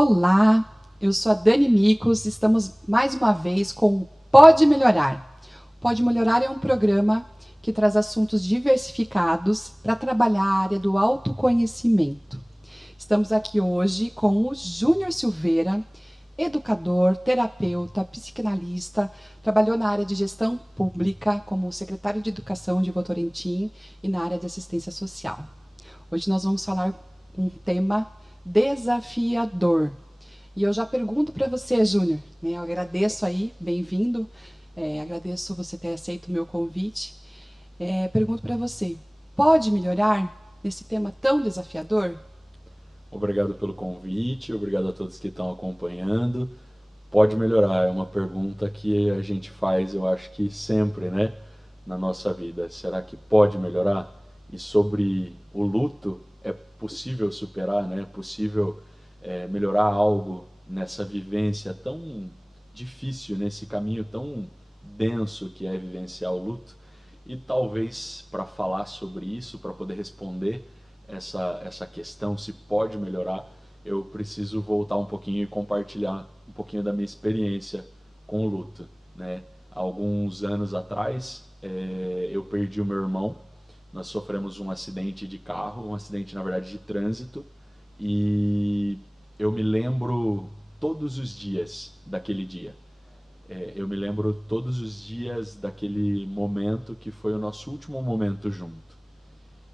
Olá, eu sou a Dani Micos, estamos mais uma vez com o Pode Melhorar. Pode Melhorar é um programa que traz assuntos diversificados para trabalhar a área do autoconhecimento. Estamos aqui hoje com o Júnior Silveira, educador, terapeuta, psicanalista, trabalhou na área de gestão pública como secretário de Educação de Votorantim e na área de assistência social. Hoje nós vamos falar um tema desafiador. E eu já pergunto para você, Júnior, né, eu agradeço aí, bem-vindo, agradeço você ter aceito o meu convite. Pergunto para você, pode melhorar nesse tema tão desafiador? Obrigado pelo convite, obrigado a todos que estão acompanhando. Pode melhorar, é uma pergunta que a gente faz, eu acho que sempre, né, na nossa vida. Será que pode melhorar? E sobre o luto, é possível superar, né? É possível melhorar algo nessa vivência tão difícil, nesse caminho tão denso que é vivenciar o luto? E talvez para falar sobre isso, para poder responder essa questão, se pode melhorar, eu preciso voltar um pouquinho e compartilhar um pouquinho da minha experiência com o luto, né? Há alguns anos atrás, eu perdi o meu irmão. Nós sofremos um acidente de carro, um acidente, na verdade, de trânsito, e eu me lembro todos os dias daquele dia. Eu me lembro todos os dias daquele momento que foi o nosso último momento junto.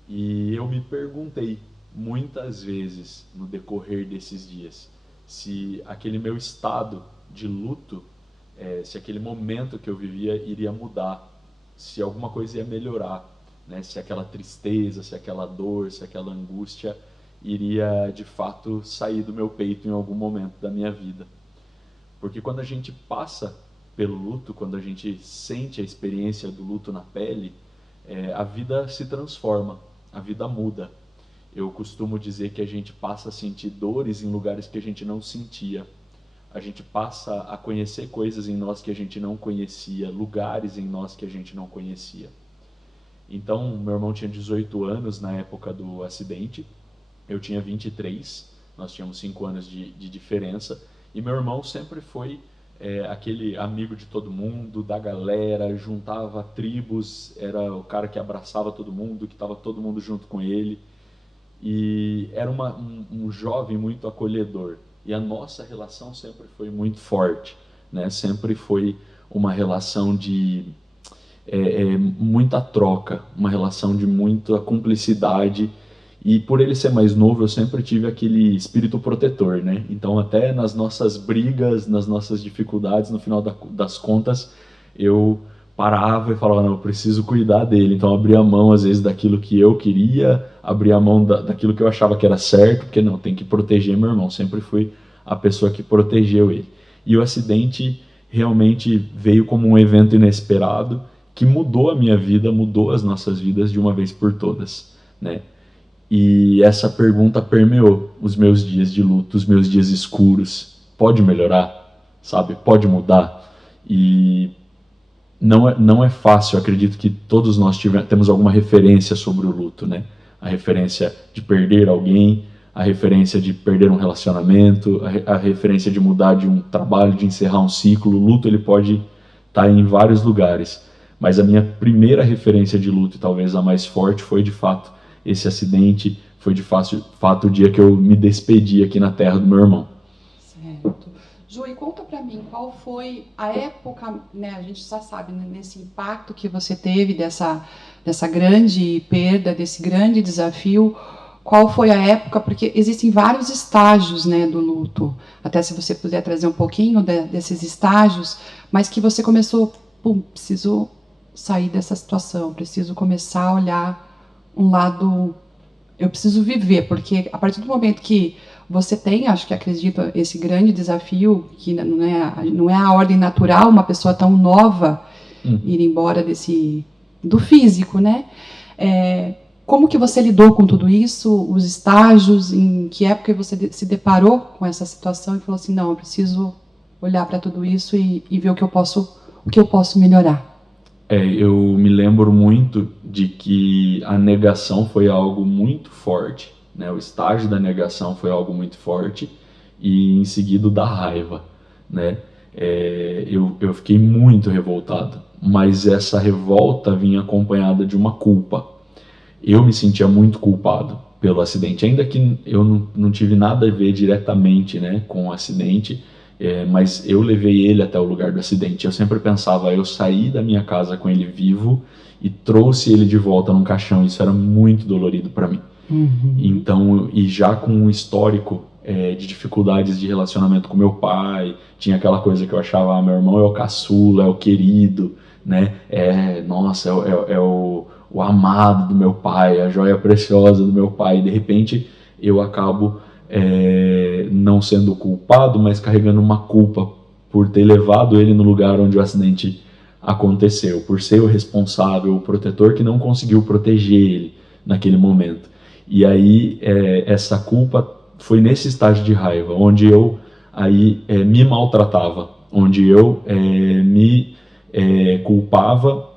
E eu me perguntei muitas vezes no decorrer desses dias se aquele meu estado de luto, se aquele momento que eu vivia iria mudar, se alguma coisa ia melhorar, né? Se aquela tristeza, se aquela dor, se aquela angústia iria de fato sair do meu peito em algum momento da minha vida. Porque quando a gente passa pelo luto, quando a gente sente a experiência do luto na pele, a vida se transforma, a vida muda. Eu costumo dizer que a gente passa a sentir dores em lugares que a gente não sentia. A gente passa a conhecer coisas em nós que a gente não conhecia, lugares em nós que a gente não conhecia. Então, meu irmão tinha 18 anos na época do acidente, eu tinha 23, nós tínhamos 5 anos de diferença, e meu irmão sempre foi aquele amigo de todo mundo, da galera, juntava tribos, era o cara que abraçava todo mundo, que estava todo mundo junto com ele, e era um jovem muito acolhedor. E a nossa relação sempre foi muito forte, né? Sempre foi uma relação de muita troca, uma relação de muita cumplicidade. E por ele ser mais novo, eu sempre tive aquele espírito protetor, né? Então, até nas nossas brigas, nas nossas dificuldades, no final das contas, eu parava e falava, não, eu preciso cuidar dele. Então, eu abria a mão, às vezes, daquilo que eu queria, abria a mão daquilo que eu achava que era certo, porque não, tem que proteger meu irmão. Sempre fui a pessoa que protegeu ele. E o acidente realmente veio como um evento inesperado, que mudou a minha vida, mudou as nossas vidas de uma vez por todas, né? E essa pergunta permeou os meus dias de luto, os meus dias escuros. Pode melhorar, sabe? Pode mudar. E não é fácil, eu acredito que todos nós temos alguma referência sobre o luto, né? A referência de perder alguém, a referência de perder um relacionamento, a referência de mudar de um trabalho, de encerrar um ciclo. O luto ele pode estar em vários lugares. Mas a minha primeira referência de luto, e talvez a mais forte, foi de fato esse acidente, foi de fato o dia que eu me despedi aqui na terra do meu irmão. Certo. Ju, e conta pra mim, qual foi a época, né, a gente já sabe, né, nesse impacto que você teve dessa grande perda, desse grande desafio, qual foi a época, porque existem vários estágios, né, do luto, até se você puder trazer um pouquinho desses estágios, mas que você começou, preciso sair dessa situação, preciso começar a olhar um lado, eu preciso viver, porque a partir do momento que você tem, acho que acredito, esse grande desafio, que não é a ordem natural, uma pessoa tão nova ir embora do físico, né? Como que você lidou com tudo isso, os estágios, em que época você se deparou com essa situação e falou assim, não, eu preciso olhar para tudo isso e ver o que eu posso melhorar? Eu me lembro muito de que a negação foi algo muito forte, né? O estágio da negação foi algo muito forte, e em seguida da raiva, né? Eu fiquei muito revoltado, mas essa revolta vinha acompanhada de uma culpa. Eu me sentia muito culpado pelo acidente, ainda que eu não tive nada a ver diretamente, né, com o acidente, mas eu levei ele até o lugar do acidente. Eu sempre pensava, eu saí da minha casa com ele vivo e trouxe ele de volta num caixão. Isso era muito dolorido para mim. Então, e já com um histórico de dificuldades de relacionamento com meu pai, tinha aquela coisa que eu achava, meu irmão é o caçula, é o querido, né? Nossa, é o amado do meu pai, a joia preciosa do meu pai. E de repente eu acabo não sendo culpado, mas carregando uma culpa por ter levado ele no lugar onde o acidente aconteceu, por ser o responsável, o protetor que não conseguiu proteger ele naquele momento. E aí essa culpa foi nesse estágio de raiva, onde eu me maltratava, onde eu me culpava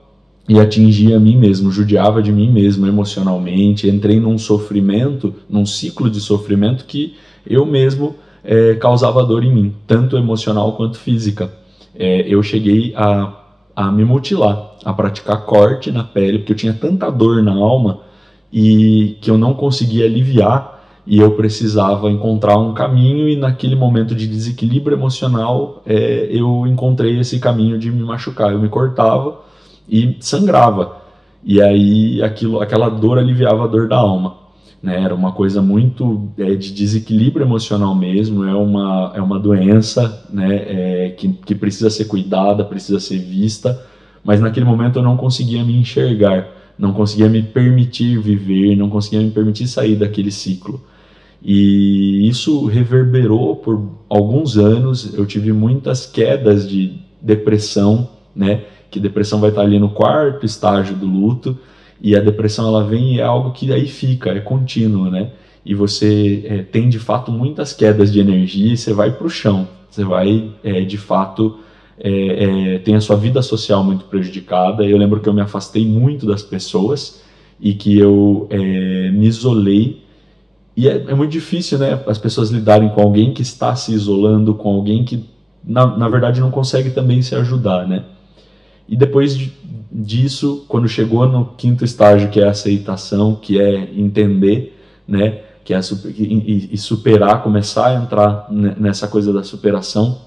e atingia a mim mesmo, judiava de mim mesmo emocionalmente, entrei num sofrimento, num ciclo de sofrimento que eu mesmo causava dor em mim, tanto emocional quanto física. Eu cheguei a me mutilar, a praticar corte na pele, porque eu tinha tanta dor na alma e que eu não conseguia aliviar e eu precisava encontrar um caminho, e naquele momento de desequilíbrio emocional eu encontrei esse caminho de me machucar. Eu me cortava e sangrava, e aí aquela dor aliviava a dor da alma, né? Era uma coisa muito de desequilíbrio emocional mesmo. É uma doença, né? Que precisa ser cuidada, precisa ser vista, mas naquele momento eu não conseguia me enxergar, não conseguia me permitir viver, não conseguia me permitir sair daquele ciclo. E isso reverberou por alguns anos. Eu tive muitas quedas de depressão, né? Que depressão vai estar ali no quarto estágio do luto, e a depressão ela vem e é algo que aí fica, é contínuo, né? E você tem de fato muitas quedas de energia e você vai para o chão, você vai de fato tem a sua vida social muito prejudicada. Eu lembro que eu me afastei muito das pessoas e que eu me isolei. E é muito difícil, né, as pessoas lidarem com alguém que está se isolando, com alguém que, na verdade, não consegue também se ajudar, né? E depois disso, quando chegou no quinto estágio, que é a aceitação, que é entender, né, que é e superar, começar a entrar nessa coisa da superação,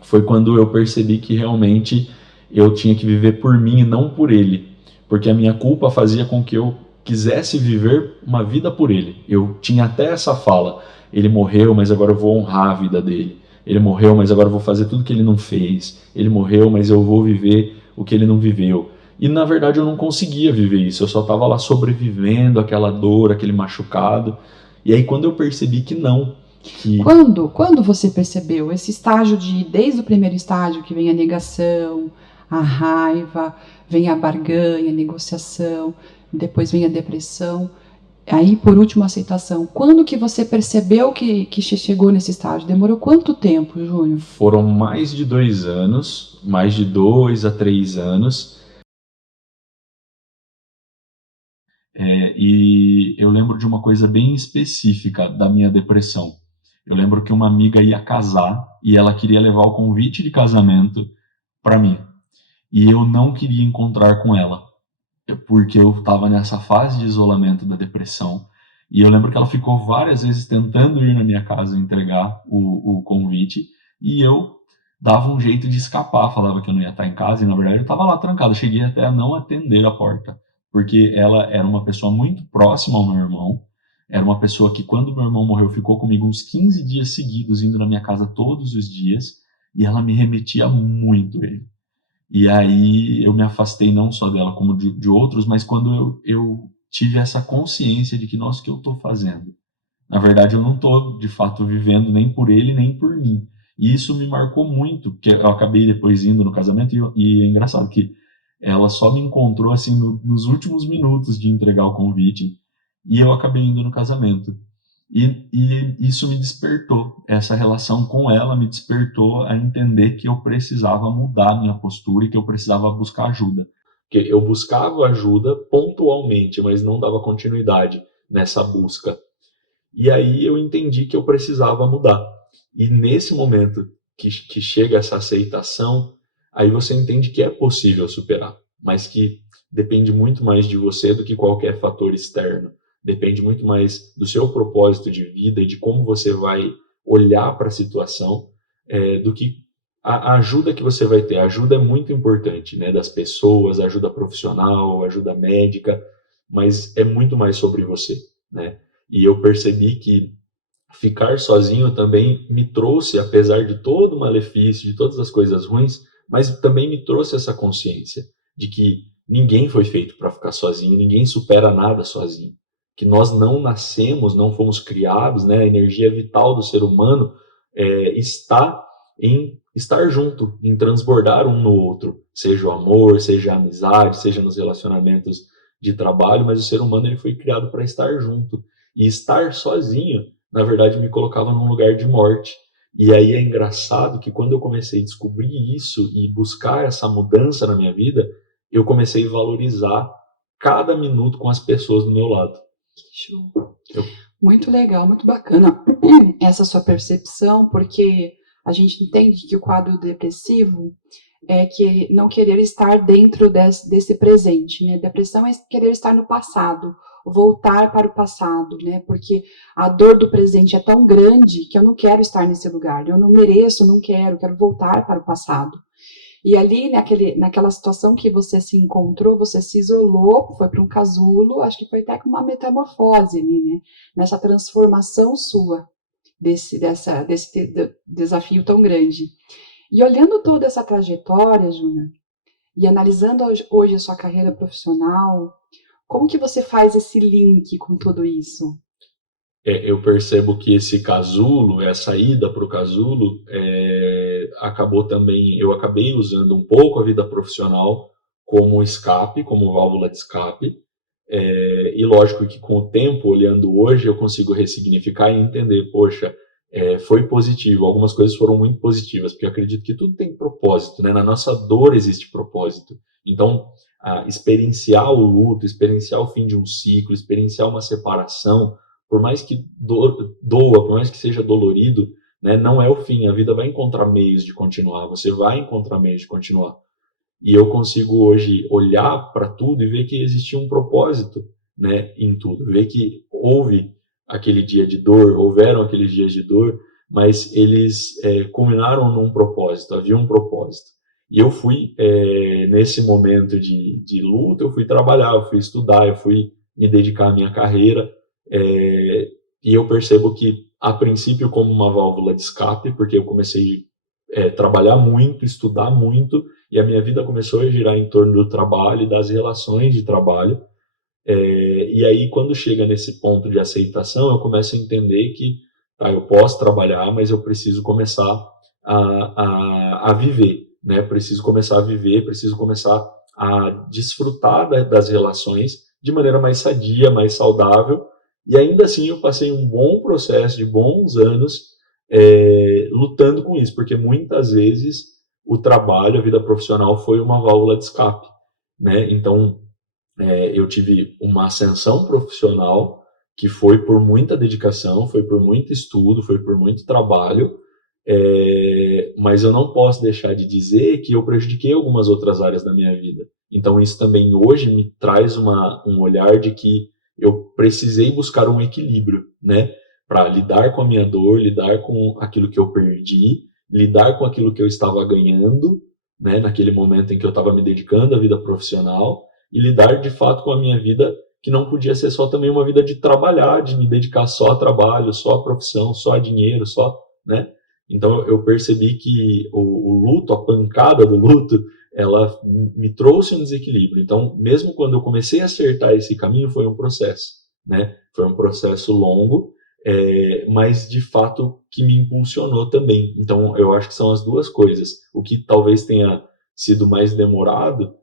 foi quando eu percebi que realmente eu tinha que viver por mim e não por ele, porque a minha culpa fazia com que eu quisesse viver uma vida por ele. Eu tinha até essa fala: ele morreu, mas agora eu vou honrar a vida dele. Ele morreu, mas agora eu vou fazer tudo que ele não fez. Ele morreu, mas eu vou viver o que ele não viveu. E na verdade eu não conseguia viver isso, eu só estava lá sobrevivendo aquela dor, aquele machucado. E aí quando eu percebi que não, que Quando você percebeu esse estágio desde o primeiro estágio, que vem a negação, a raiva, vem a barganha, a negociação, depois vem a depressão, aí por último a aceitação. Quando que você percebeu que chegou nesse estágio? Demorou quanto tempo, Júnior? foram mais de 2 anos, mais de 2 a 3 anos. E eu lembro de uma coisa bem específica da minha depressão. Eu lembro que uma amiga ia casar e ela queria levar o convite de casamento para mim. E eu não queria encontrar com ela, porque eu estava nessa fase de isolamento da depressão. E eu lembro que ela ficou várias vezes tentando ir na minha casa entregar o convite, e eu dava um jeito de escapar, falava que eu não ia estar em casa, e na verdade eu estava lá trancado. Eu cheguei até a não atender a porta, porque ela era uma pessoa muito próxima ao meu irmão, era uma pessoa que, quando meu irmão morreu, ficou comigo uns 15 dias seguidos, indo na minha casa todos os dias, e ela me remetia muito a ele. E aí eu me afastei não só dela, como de outros, mas quando eu tive essa consciência de que, nossa, o que eu estou fazendo? Na verdade, eu não estou, de fato, vivendo nem por ele, nem por mim. E isso me marcou muito, porque eu acabei depois indo no casamento, e é engraçado que ela só me encontrou assim nos últimos minutos de entregar o convite, e eu acabei indo no casamento. E isso me despertou, essa relação com ela me despertou a entender que eu precisava mudar minha postura e que eu precisava buscar ajuda. Porque eu buscava ajuda pontualmente, mas não dava continuidade nessa busca. E aí eu entendi que eu precisava mudar. E nesse momento que chega essa aceitação, aí você entende que é possível superar, mas que depende muito mais de você do que qualquer fator externo. Depende muito mais do seu propósito de vida e de como você vai olhar para a situação, do que a ajuda que você vai ter. A ajuda é muito importante, né, das pessoas, ajuda profissional, ajuda médica, mas é muito mais sobre você, né? E eu percebi que ficar sozinho também me trouxe, apesar de todo o malefício, de todas as coisas ruins, mas também me trouxe essa consciência de que ninguém foi feito para ficar sozinho, ninguém supera nada sozinho, que nós não nascemos, não fomos criados, né? A energia vital do ser humano está em estar junto, em transbordar um no outro, seja o amor, seja a amizade, seja nos relacionamentos de trabalho, mas o ser humano ele foi criado para estar junto, e estar sozinho na verdade me colocava num lugar de morte. E aí é engraçado que quando eu comecei a descobrir isso e buscar essa mudança na minha vida, eu comecei a valorizar cada minuto com as pessoas do meu lado. Show. Muito legal, muito bacana essa sua percepção, porque a gente entende que o quadro depressivo é que não querer estar dentro desse presente, né? Depressão é querer estar no passado, voltar para o passado, né? Porque a dor do presente é tão grande que eu não quero estar nesse lugar, eu não mereço, não quero voltar para o passado. E ali, naquela situação que você se encontrou, você se isolou, foi para um casulo, acho que foi até com uma metamorfose ali, né? Nessa transformação sua, desse desafio tão grande. E olhando toda essa trajetória, Júnior, e analisando hoje a sua carreira profissional, como que você faz esse link com tudo isso? Eu percebo que esse casulo, essa ida para o casulo, acabou também, eu acabei usando um pouco a vida profissional como escape, como válvula de escape, e lógico que com o tempo, olhando hoje, eu consigo ressignificar e entender, poxa, foi positivo, algumas coisas foram muito positivas, porque eu acredito que tudo tem propósito, né? Na nossa dor existe propósito. Então, experienciar o luto, experienciar o fim de um ciclo, experienciar uma separação, por mais que doa, por mais que seja dolorido, né, não é o fim, a vida vai encontrar meios de continuar, você vai encontrar meios de continuar. E eu consigo hoje olhar para tudo e ver que existia um propósito, né, em tudo, ver que houve aquele dia de dor, houveram aqueles dias de dor, mas eles culminaram num propósito, havia um propósito. E eu fui, nesse momento de luta, eu fui trabalhar, eu fui estudar, eu fui me dedicar à minha carreira, e eu percebo que, a princípio, como uma válvula de escape, porque eu comecei a trabalhar muito, estudar muito, e a minha vida começou a girar em torno do trabalho e das relações de trabalho. E aí, quando chega nesse ponto de aceitação, eu começo a entender que eu posso trabalhar, mas eu preciso começar a viver, né? Preciso começar a viver, preciso começar a desfrutar das relações de maneira mais sadia, mais saudável. E ainda assim, eu passei um bom processo de bons anos lutando com isso, porque muitas vezes o trabalho, a vida profissional foi uma válvula de escape, né? Então, eu tive uma ascensão profissional que foi por muita dedicação, foi por muito estudo, foi por muito trabalho, mas eu não posso deixar de dizer que eu prejudiquei algumas outras áreas da minha vida. Então isso também hoje me traz um olhar de que eu precisei buscar um equilíbrio, né? Para lidar com a minha dor, lidar com aquilo que eu perdi, lidar com aquilo que eu estava ganhando, né? Naquele momento em que eu estava me dedicando à vida profissional, e lidar de fato com a minha vida, que não podia ser só também uma vida de trabalhar, de me dedicar só a trabalho, só a profissão, só a dinheiro, só, né? Então eu percebi que o luto, a pancada do luto, ela me trouxe um desequilíbrio. Então, mesmo quando eu comecei a acertar esse caminho, foi um processo, né? Foi um processo longo, mas de fato que me impulsionou também. Então, eu acho que são as duas coisas. O que talvez tenha sido mais demorado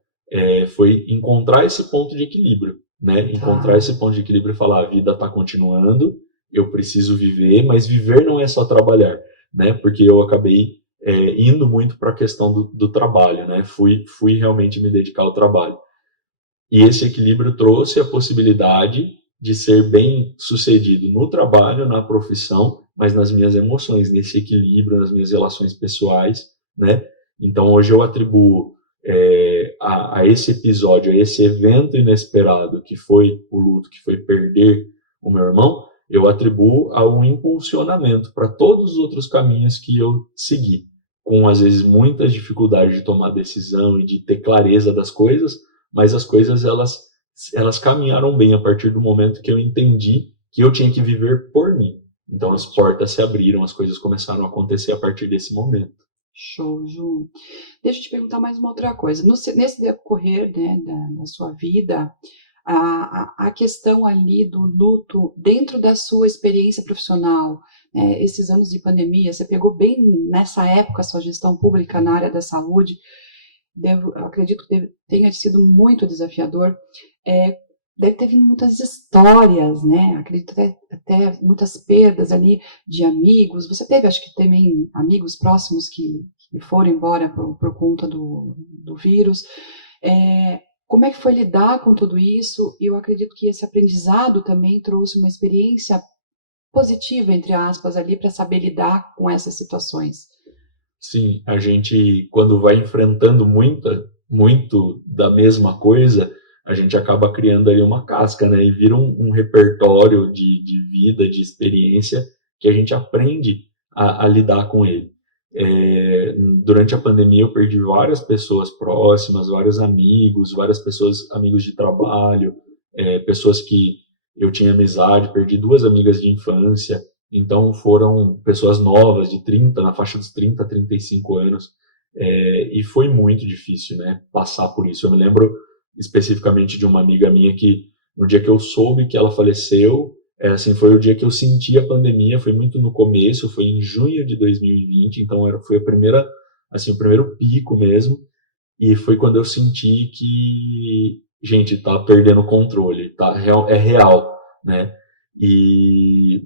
foi encontrar esse ponto de equilíbrio, né? Encontrar esse ponto de equilíbrio e falar, a vida está continuando, eu preciso viver, mas viver não é só trabalhar, né? Porque eu acabei indo muito para a questão do trabalho, né? Fui realmente me dedicar ao trabalho. E esse equilíbrio trouxe a possibilidade de ser bem sucedido no trabalho, na profissão, mas nas minhas emoções, nesse equilíbrio, nas minhas relações pessoais, né? Então hoje eu atribuo a esse episódio, a esse evento inesperado que foi o luto, que foi perder o meu irmão, eu atribuo a um impulsionamento para todos os outros caminhos que eu segui, com às vezes muitas dificuldades de tomar decisão e de ter clareza das coisas, mas as coisas elas caminharam bem a partir do momento que eu entendi que eu tinha que viver por mim. Então as portas se abriram, as coisas começaram a acontecer a partir desse momento. Show, Ju. Deixa eu te perguntar mais uma outra coisa. Nesse decorrer, né, da sua vida, a questão ali do luto dentro da sua experiência profissional, esses anos de pandemia, você pegou bem nessa época a sua gestão pública na área da saúde, acredito que tenha sido muito desafiador. Deve ter vindo muitas histórias, né? Acredito até muitas perdas ali de amigos. Você teve, acho que também, amigos próximos que foram embora por conta do vírus. Como é que foi lidar com tudo isso? E eu acredito que esse aprendizado também trouxe uma experiência positiva, entre aspas, ali para saber lidar com essas situações. Sim, a gente, quando vai enfrentando muito da mesma coisa, a gente acaba criando ali uma casca, né? E vira um repertório de vida, de experiência, que a gente aprende a lidar com ele. Durante a pandemia, eu perdi várias pessoas próximas, vários amigos, várias pessoas, amigos de trabalho, pessoas que eu tinha amizade, perdi 2 amigas de infância. Então foram pessoas novas, de 30, na faixa dos 30 a 35 anos, e foi muito difícil, né, passar por isso. Eu me lembro especificamente de uma amiga minha que, no dia que eu soube que ela faleceu, assim, foi o dia que eu senti a pandemia, foi muito no começo, foi em junho de 2020, então foi assim, o primeiro pico mesmo, e foi quando eu senti que, gente, tá perdendo o controle, é real, né?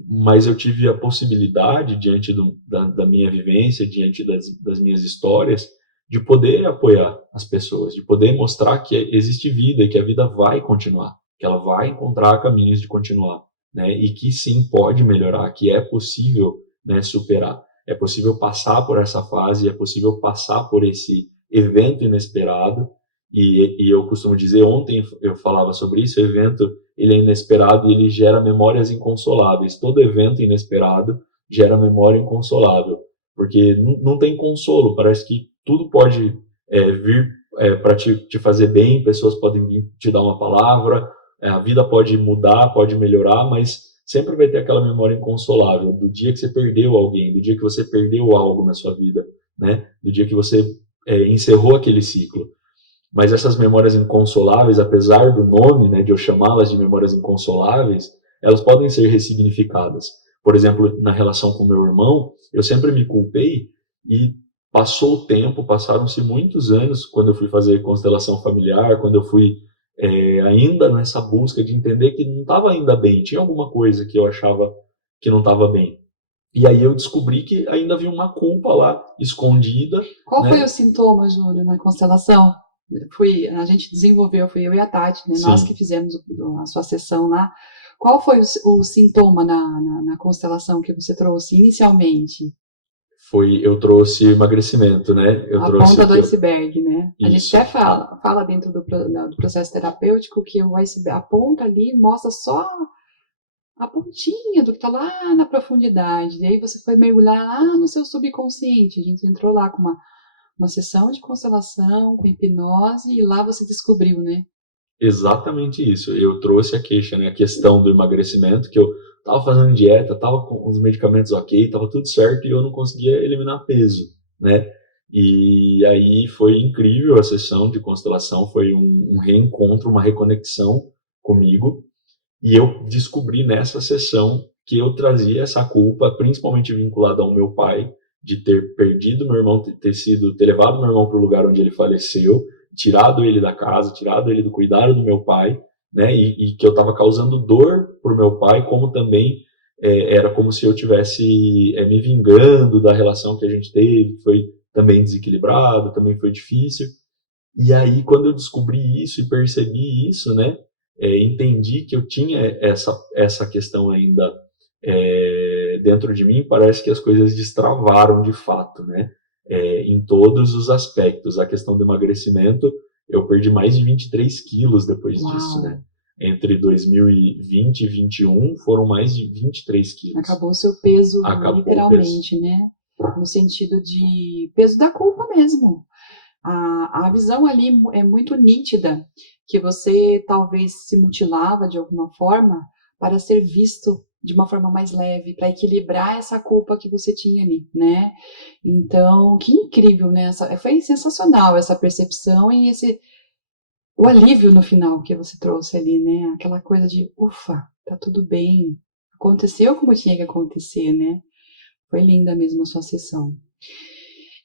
Mas eu tive a possibilidade, diante da minha vivência, diante das minhas histórias, de poder apoiar as pessoas, de poder mostrar que existe vida e que a vida vai continuar, que ela vai encontrar caminhos de continuar, né? E que sim, pode melhorar, que é possível, né, superar. É possível passar por essa fase, é possível passar por esse evento inesperado. E eu costumo dizer, ontem eu falava sobre isso, o evento ele é inesperado e ele gera memórias inconsoláveis. Todo evento inesperado gera memória inconsolável, porque não tem consolo, parece que tudo pode vir para te fazer bem, pessoas podem vir te dar uma palavra, a vida pode mudar, pode melhorar, mas sempre vai ter aquela memória inconsolável do dia que você perdeu alguém, do dia que você perdeu algo na sua vida, né? Do dia que você encerrou aquele ciclo. Mas essas memórias inconsoláveis, apesar do nome, né, de eu chamá-las de memórias inconsoláveis, elas podem ser ressignificadas. Por exemplo, na relação com meu irmão, eu sempre me culpei e passou o tempo, passaram-se muitos anos quando eu fui fazer constelação familiar, quando eu fui ainda nessa busca de entender que não estava ainda bem, tinha alguma coisa que eu achava que não estava bem. E aí eu descobri que ainda havia uma culpa lá escondida. Qual né? foi o sintoma, Júlio, na constelação? A gente desenvolveu, fui eu e a Tati, né? Nós que fizemos a sua sessão lá. Qual foi o sintoma na constelação que você trouxe inicialmente? Eu trouxe emagrecimento, né? Eu A trouxe ponta do iceberg, né? A gente Isso. até fala dentro do processo terapêutico que o iceberg, a ponta ali mostra só a pontinha do que está lá na profundidade. E aí você foi mergulhar lá no seu subconsciente. A gente entrou lá com uma sessão de constelação, com hipnose, e lá você descobriu, né? Exatamente isso. Eu trouxe a queixa, né? A questão do emagrecimento, que eu tava fazendo dieta, tava com os medicamentos ok, tava tudo certo e eu não conseguia eliminar peso, né? E aí foi incrível a sessão de constelação, foi um reencontro, uma reconexão comigo. E eu descobri nessa sessão que eu trazia essa culpa, principalmente vinculada ao meu pai, de ter perdido meu irmão, ter levado meu irmão para o lugar onde ele faleceu, tirado ele da casa, tirado ele do cuidado do meu pai, né? E que eu estava causando dor para o meu pai, como também era como se eu tivesse me vingando da relação que a gente teve, que foi também desequilibrado, também foi difícil. E aí, quando eu descobri isso e percebi isso, né? entendi que eu tinha essa questão ainda dentro de mim. Parece que as coisas destravaram de fato, né? Em todos os aspectos. A questão do emagrecimento, eu perdi mais de 23 quilos depois disso, né? Entre 2020 e 2021 foram mais de 23 quilos. Acabou o seu peso, literalmente, né? No sentido de peso da culpa mesmo. A visão ali é muito nítida, que você talvez se mutilava de alguma forma para ser visto de uma forma mais leve, para equilibrar essa culpa que você tinha ali, né? Então, que incrível, né? Foi sensacional essa percepção e o alívio no final que você trouxe ali, né? Aquela coisa de, ufa, tá tudo bem, aconteceu como tinha que acontecer, né? Foi linda mesmo a sua sessão.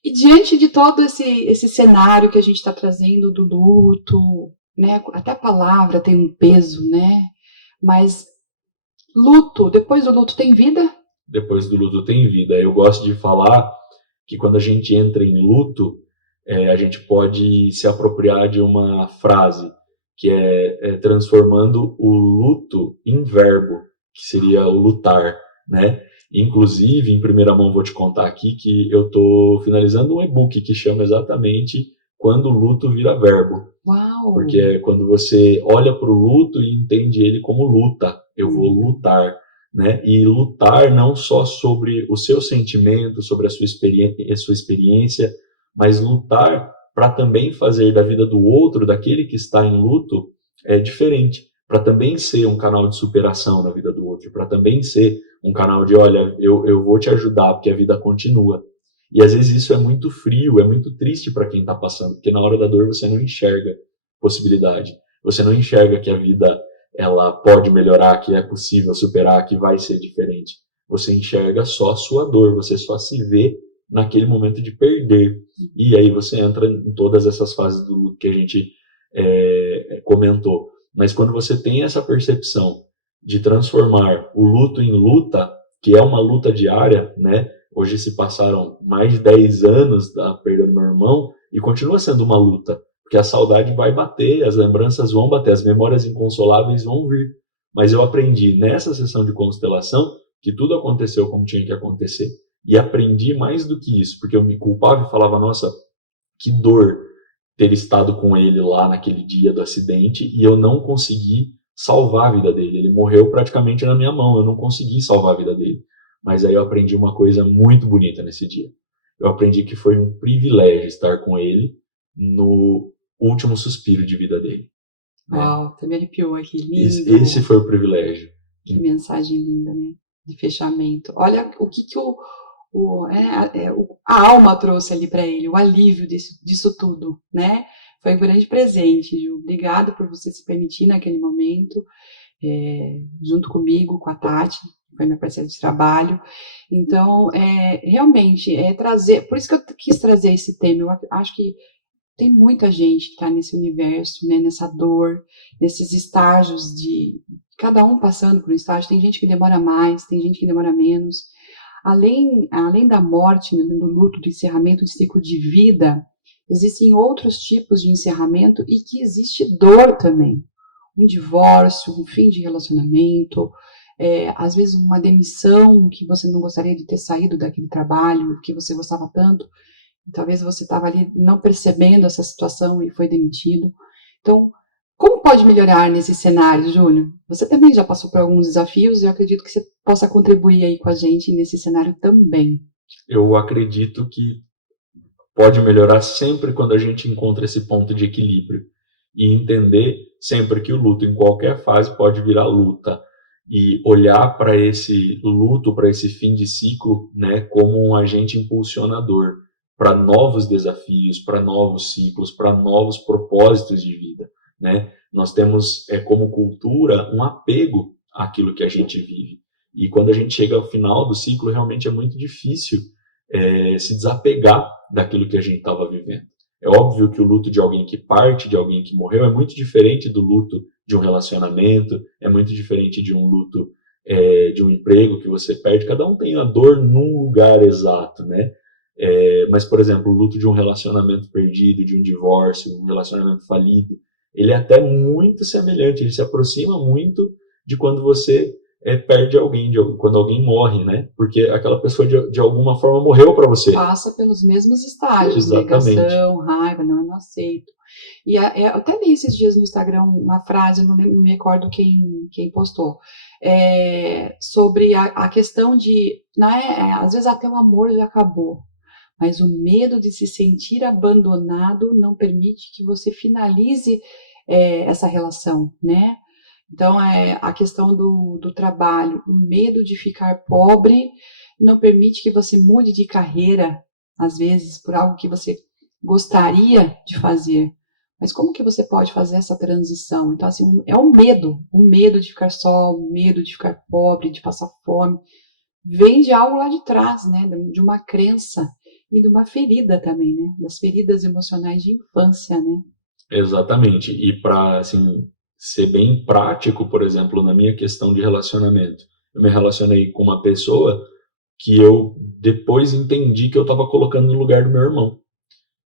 E diante de todo esse cenário que a gente está trazendo do luto, né? Até a palavra tem um peso, né? Mas luto, depois do luto tem vida? Depois do luto tem vida. Eu gosto de falar que quando a gente entra em luto, a gente pode se apropriar de uma frase que é transformando o luto em verbo, que seria o lutar, né? Inclusive, em primeira mão, vou te contar aqui que eu estou finalizando um e-book que chama exatamente Quando o Luto Vira Verbo. Uau! Porque é quando você olha para o luto e entende ele como luta. Eu vou lutar, né? E lutar não só sobre o seu sentimento, sobre a sua experiência, mas lutar para também fazer da vida do outro, daquele que está em luto, diferente. Para também ser um canal de superação na vida do outro, para também ser um canal de, olha, eu vou te ajudar, porque a vida continua. E às vezes isso é muito frio, é muito triste para quem está passando, porque na hora da dor você não enxerga possibilidade. Você não enxerga que a vida ela pode melhorar, que é possível superar, que vai ser diferente. Você enxerga só a sua dor, você só se vê naquele momento de perder. E aí você entra em todas essas fases do luto que a gente comentou. Mas quando você tem essa percepção de transformar o luto em luta, que é uma luta diária, né? Hoje se passaram mais de 10 anos da perda do meu irmão e continua sendo uma luta, porque a saudade vai bater, as lembranças vão bater, as memórias inconsoláveis vão vir. Mas eu aprendi nessa sessão de constelação que tudo aconteceu como tinha que acontecer. E aprendi mais do que isso, porque eu me culpava e falava, nossa, que dor ter estado com ele lá naquele dia do acidente e eu não consegui salvar a vida dele. Ele morreu praticamente na minha mão, eu não consegui salvar a vida dele. Mas aí eu aprendi uma coisa muito bonita nesse dia. Eu aprendi que foi um privilégio estar com ele no último suspiro de vida dele. Uau, até me arrepiou aqui, lindo. Esse foi o privilégio. Que mensagem linda, né? De fechamento. Olha o que a alma trouxe ali para ele, o alívio disso tudo, né? Foi um grande presente, Ju. Obrigada por você se permitir naquele momento, junto comigo, com a Tati, que foi minha parceira de trabalho. Então, realmente, trazer. Por isso que eu quis trazer esse tema. Eu acho que tem muita gente que está nesse universo, né, nessa dor, nesses estágios de cada um passando por um estágio. Tem gente que demora mais, tem gente que demora menos. Além da morte, né, do luto, do encerramento de ciclo de vida, existem outros tipos de encerramento e que existe dor também. Um divórcio, um fim de relacionamento, às vezes uma demissão que você não gostaria de ter saído daquele trabalho que você gostava tanto. Talvez você estava ali não percebendo essa situação e foi demitido. Então, como pode melhorar nesse cenário, Júnior? Você também já passou por alguns desafios e eu acredito que você possa contribuir aí com a gente nesse cenário também. Eu acredito que pode melhorar sempre quando a gente encontra esse ponto de equilíbrio e entender sempre que o luto em qualquer fase pode virar luta e olhar para esse luto, para esse fim de ciclo, né, como um agente impulsionador para novos desafios, para novos ciclos, para novos propósitos de vida, né? Nós temos como cultura um apego àquilo que a gente vive. E quando a gente chega ao final do ciclo, realmente é muito difícil se desapegar daquilo que a gente estava vivendo. É óbvio que o luto de alguém que parte, de alguém que morreu, é muito diferente do luto de um relacionamento, é muito diferente de um luto de um emprego que você perde. Cada um tem a dor num lugar exato, né? Mas, por exemplo, o luto de um relacionamento perdido, de um divórcio, um relacionamento falido, ele é até muito semelhante, ele se aproxima muito de quando você perde alguém, quando alguém morre, né? Porque aquela pessoa de alguma forma morreu para você. Passa pelos mesmos estágios, Exatamente. negação, raiva, não aceito. E eu até li esses dias no Instagram uma frase, não me recordo quem postou, sobre a questão de, né, às vezes até o amor já acabou, mas o medo de se sentir abandonado não permite que você finalize essa relação, né? Então, a questão do trabalho, o medo de ficar pobre não permite que você mude de carreira, às vezes, por algo que você gostaria de fazer. Mas como que você pode fazer essa transição? Então, assim, é o medo de ficar só, o medo de ficar pobre, de passar fome, vem de algo lá de trás, né? De uma crença e de uma ferida também, né? Das feridas emocionais de infância, né? Exatamente. E para assim, ser bem prático, por exemplo, na minha questão de relacionamento, eu me relacionei com uma pessoa que eu depois entendi que eu estava colocando no lugar do meu irmão.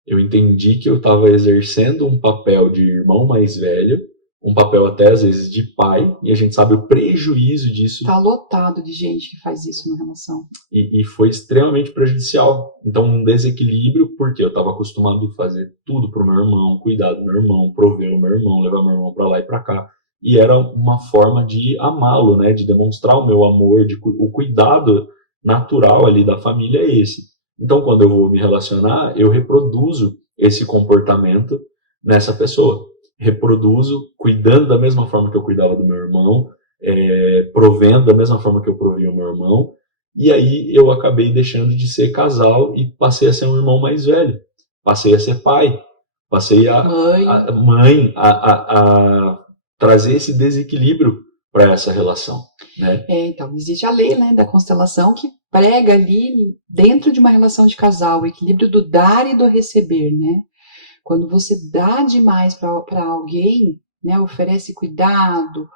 Eu entendi que eu estava exercendo um papel de irmão mais velho, um papel até às vezes de pai, e a gente sabe o prejuízo disso. Tá lotado de gente que faz isso na relação. E foi extremamente prejudicial. Então, um desequilíbrio, porque eu estava acostumado a fazer tudo pro meu irmão, cuidar do meu irmão, prover o meu irmão, levar meu irmão para lá e para cá. E era uma forma de amá-lo, né? De demonstrar o meu amor, o cuidado natural ali da família é esse. Então, quando eu vou me relacionar, eu reproduzo esse comportamento nessa pessoa. Reproduzo cuidando da mesma forma que eu cuidava do meu irmão, provendo da mesma forma que eu provia o meu irmão. E aí eu acabei deixando de ser casal e passei a ser um irmão mais velho. Passei a ser pai. Passei a mãe, a trazer esse desequilíbrio para essa relação, né? Então, existe a lei, né, da constelação que prega ali, dentro de uma relação de casal, o equilíbrio do dar e do receber, né? Quando você dá demais para alguém, né, oferece cuidado,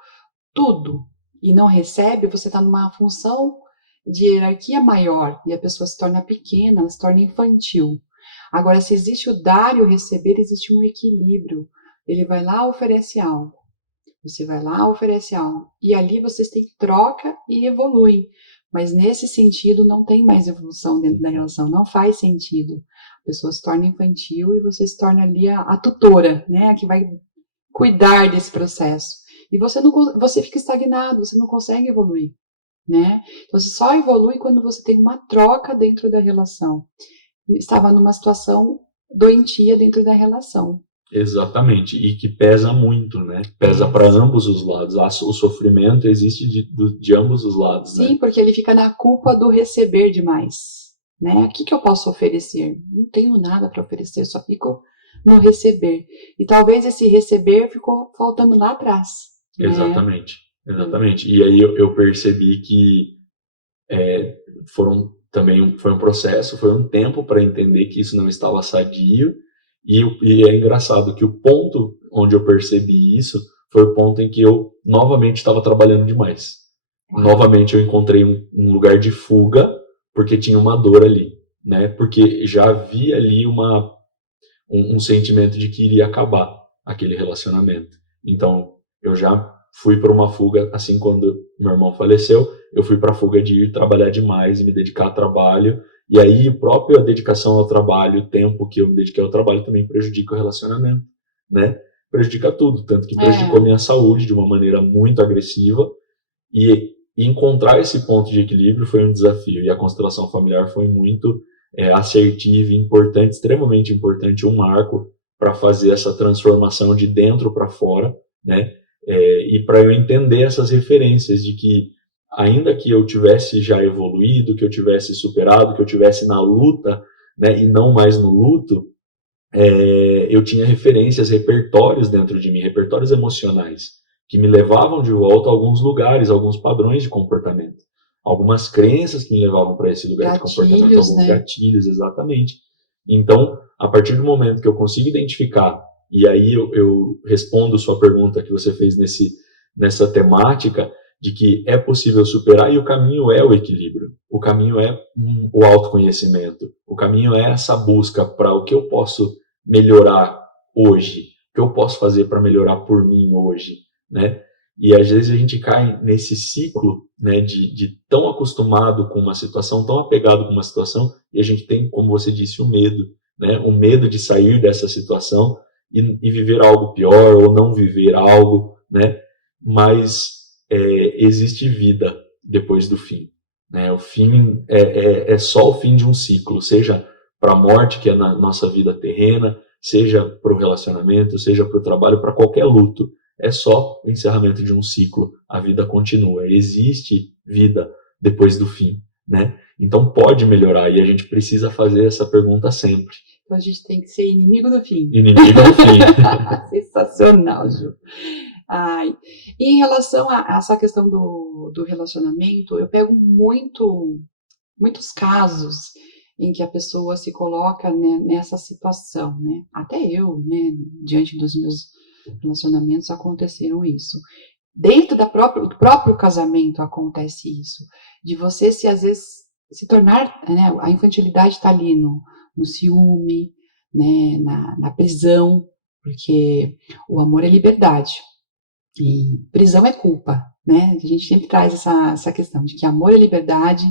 tudo, e não recebe, você está numa função de hierarquia maior, e a pessoa se torna pequena, ela se torna infantil. Agora, se existe o dar e o receber, existe um equilíbrio. Ele vai lá, oferece algo. Você vai lá, oferece algo. E ali vocês têm troca e evoluem. Mas nesse sentido não tem mais evolução dentro da relação. Não faz sentido. A pessoa se torna infantil e você se torna ali a tutora, né? A que vai cuidar desse processo. E você fica estagnado, você não consegue evoluir, né? Então você só evolui quando você tem uma troca dentro da relação. Estava numa situação doentia dentro da relação. Exatamente, e que pesa muito, né? Pesa para ambos os lados. O sofrimento existe de ambos os lados, Sim, né? porque ele fica na culpa do receber demais, né? O que eu posso oferecer? Não tenho nada para oferecer, só fico no receber. E talvez esse receber ficou faltando lá atrás, né? Exatamente, exatamente. E aí eu percebi que foi um processo, foi um tempo para entender que isso não estava sadio. E é engraçado que o ponto onde eu percebi isso foi o ponto em que eu novamente estava trabalhando demais. Novamente eu encontrei um lugar de fuga, porque tinha uma dor ali, né? Porque já havia ali um sentimento de que iria acabar aquele relacionamento. Então eu já fui para uma fuga, assim, quando meu irmão faleceu, eu fui para a fuga de ir trabalhar demais e me dedicar ao trabalho. E aí, a própria dedicação ao trabalho, o tempo que eu me dediquei ao trabalho também prejudica o relacionamento, né? Prejudica tudo, tanto que prejudicou a minha saúde de uma maneira muito agressiva. E encontrar esse ponto de equilíbrio foi um desafio. E a constelação familiar foi muito assertiva, importante, extremamente importante, um marco para fazer essa transformação de dentro para fora, né? E para eu entender essas referências de que, ainda que eu tivesse já evoluído, que eu tivesse superado, que eu tivesse na luta, né, e não mais no luto, eu tinha referências, repertórios dentro de mim, repertórios emocionais, que me levavam de volta a alguns lugares, alguns padrões de comportamento, algumas crenças que me levavam para esse lugar de comportamento, alguns gatilhos, exatamente. Então, a partir do momento que eu consigo identificar, e aí eu respondo sua pergunta que você fez nessa temática, de que é possível superar, e o caminho é o equilíbrio, o caminho é o autoconhecimento, o caminho é essa busca para o que eu posso melhorar hoje, que eu posso fazer para melhorar por mim hoje, né? E às vezes a gente cai nesse ciclo, né, de tão acostumado com uma situação, tão apegado com uma situação, e a gente tem, como você disse, o medo, né? O medo de sair dessa situação e viver algo pior ou não viver algo, né? Mas existe vida depois do fim, né? O fim é só o fim de um ciclo, seja para a morte, que é na nossa vida terrena, seja para o relacionamento, seja para o trabalho, para qualquer luto. É só o encerramento de um ciclo. A vida continua. Existe vida depois do fim, né? Então pode melhorar e a gente precisa fazer essa pergunta sempre. Então a gente tem que ser inimigo do fim. Inimigo do fim. Sensacional, Ju. Ai. E em relação a essa questão do relacionamento, eu pego muitos casos em que a pessoa se coloca, né, nessa situação, né? Até eu, né, diante dos meus relacionamentos aconteceram isso. Dentro do próprio casamento acontece isso, de você às vezes se tornar, né, a infantilidade está ali no ciúme, né, na prisão, porque o amor é liberdade e prisão é culpa, né? A gente sempre traz essa questão de que amor é liberdade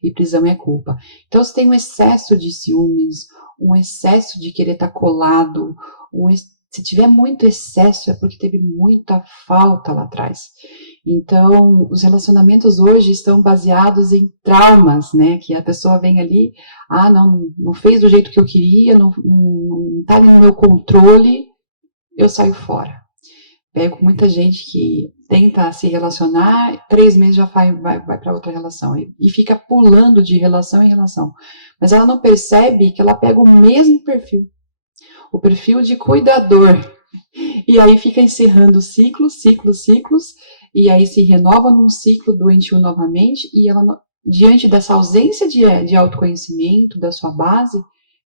e prisão é culpa. Então, se tem um excesso de ciúmes, um excesso de querer estar colado, se tiver muito excesso é porque teve muita falta lá atrás. Então, os relacionamentos hoje estão baseados em traumas, né? Que a pessoa vem ali, não fez do jeito que eu queria, não está no meu controle, eu saio fora. Pego muita gente que tenta se relacionar, 3 meses já vai para outra relação e fica pulando de relação em relação. Mas ela não percebe que ela pega o mesmo perfil, o perfil de cuidador. E aí fica encerrando ciclos, e aí se renova num ciclo doentio novamente, e ela, diante dessa ausência de autoconhecimento da sua base,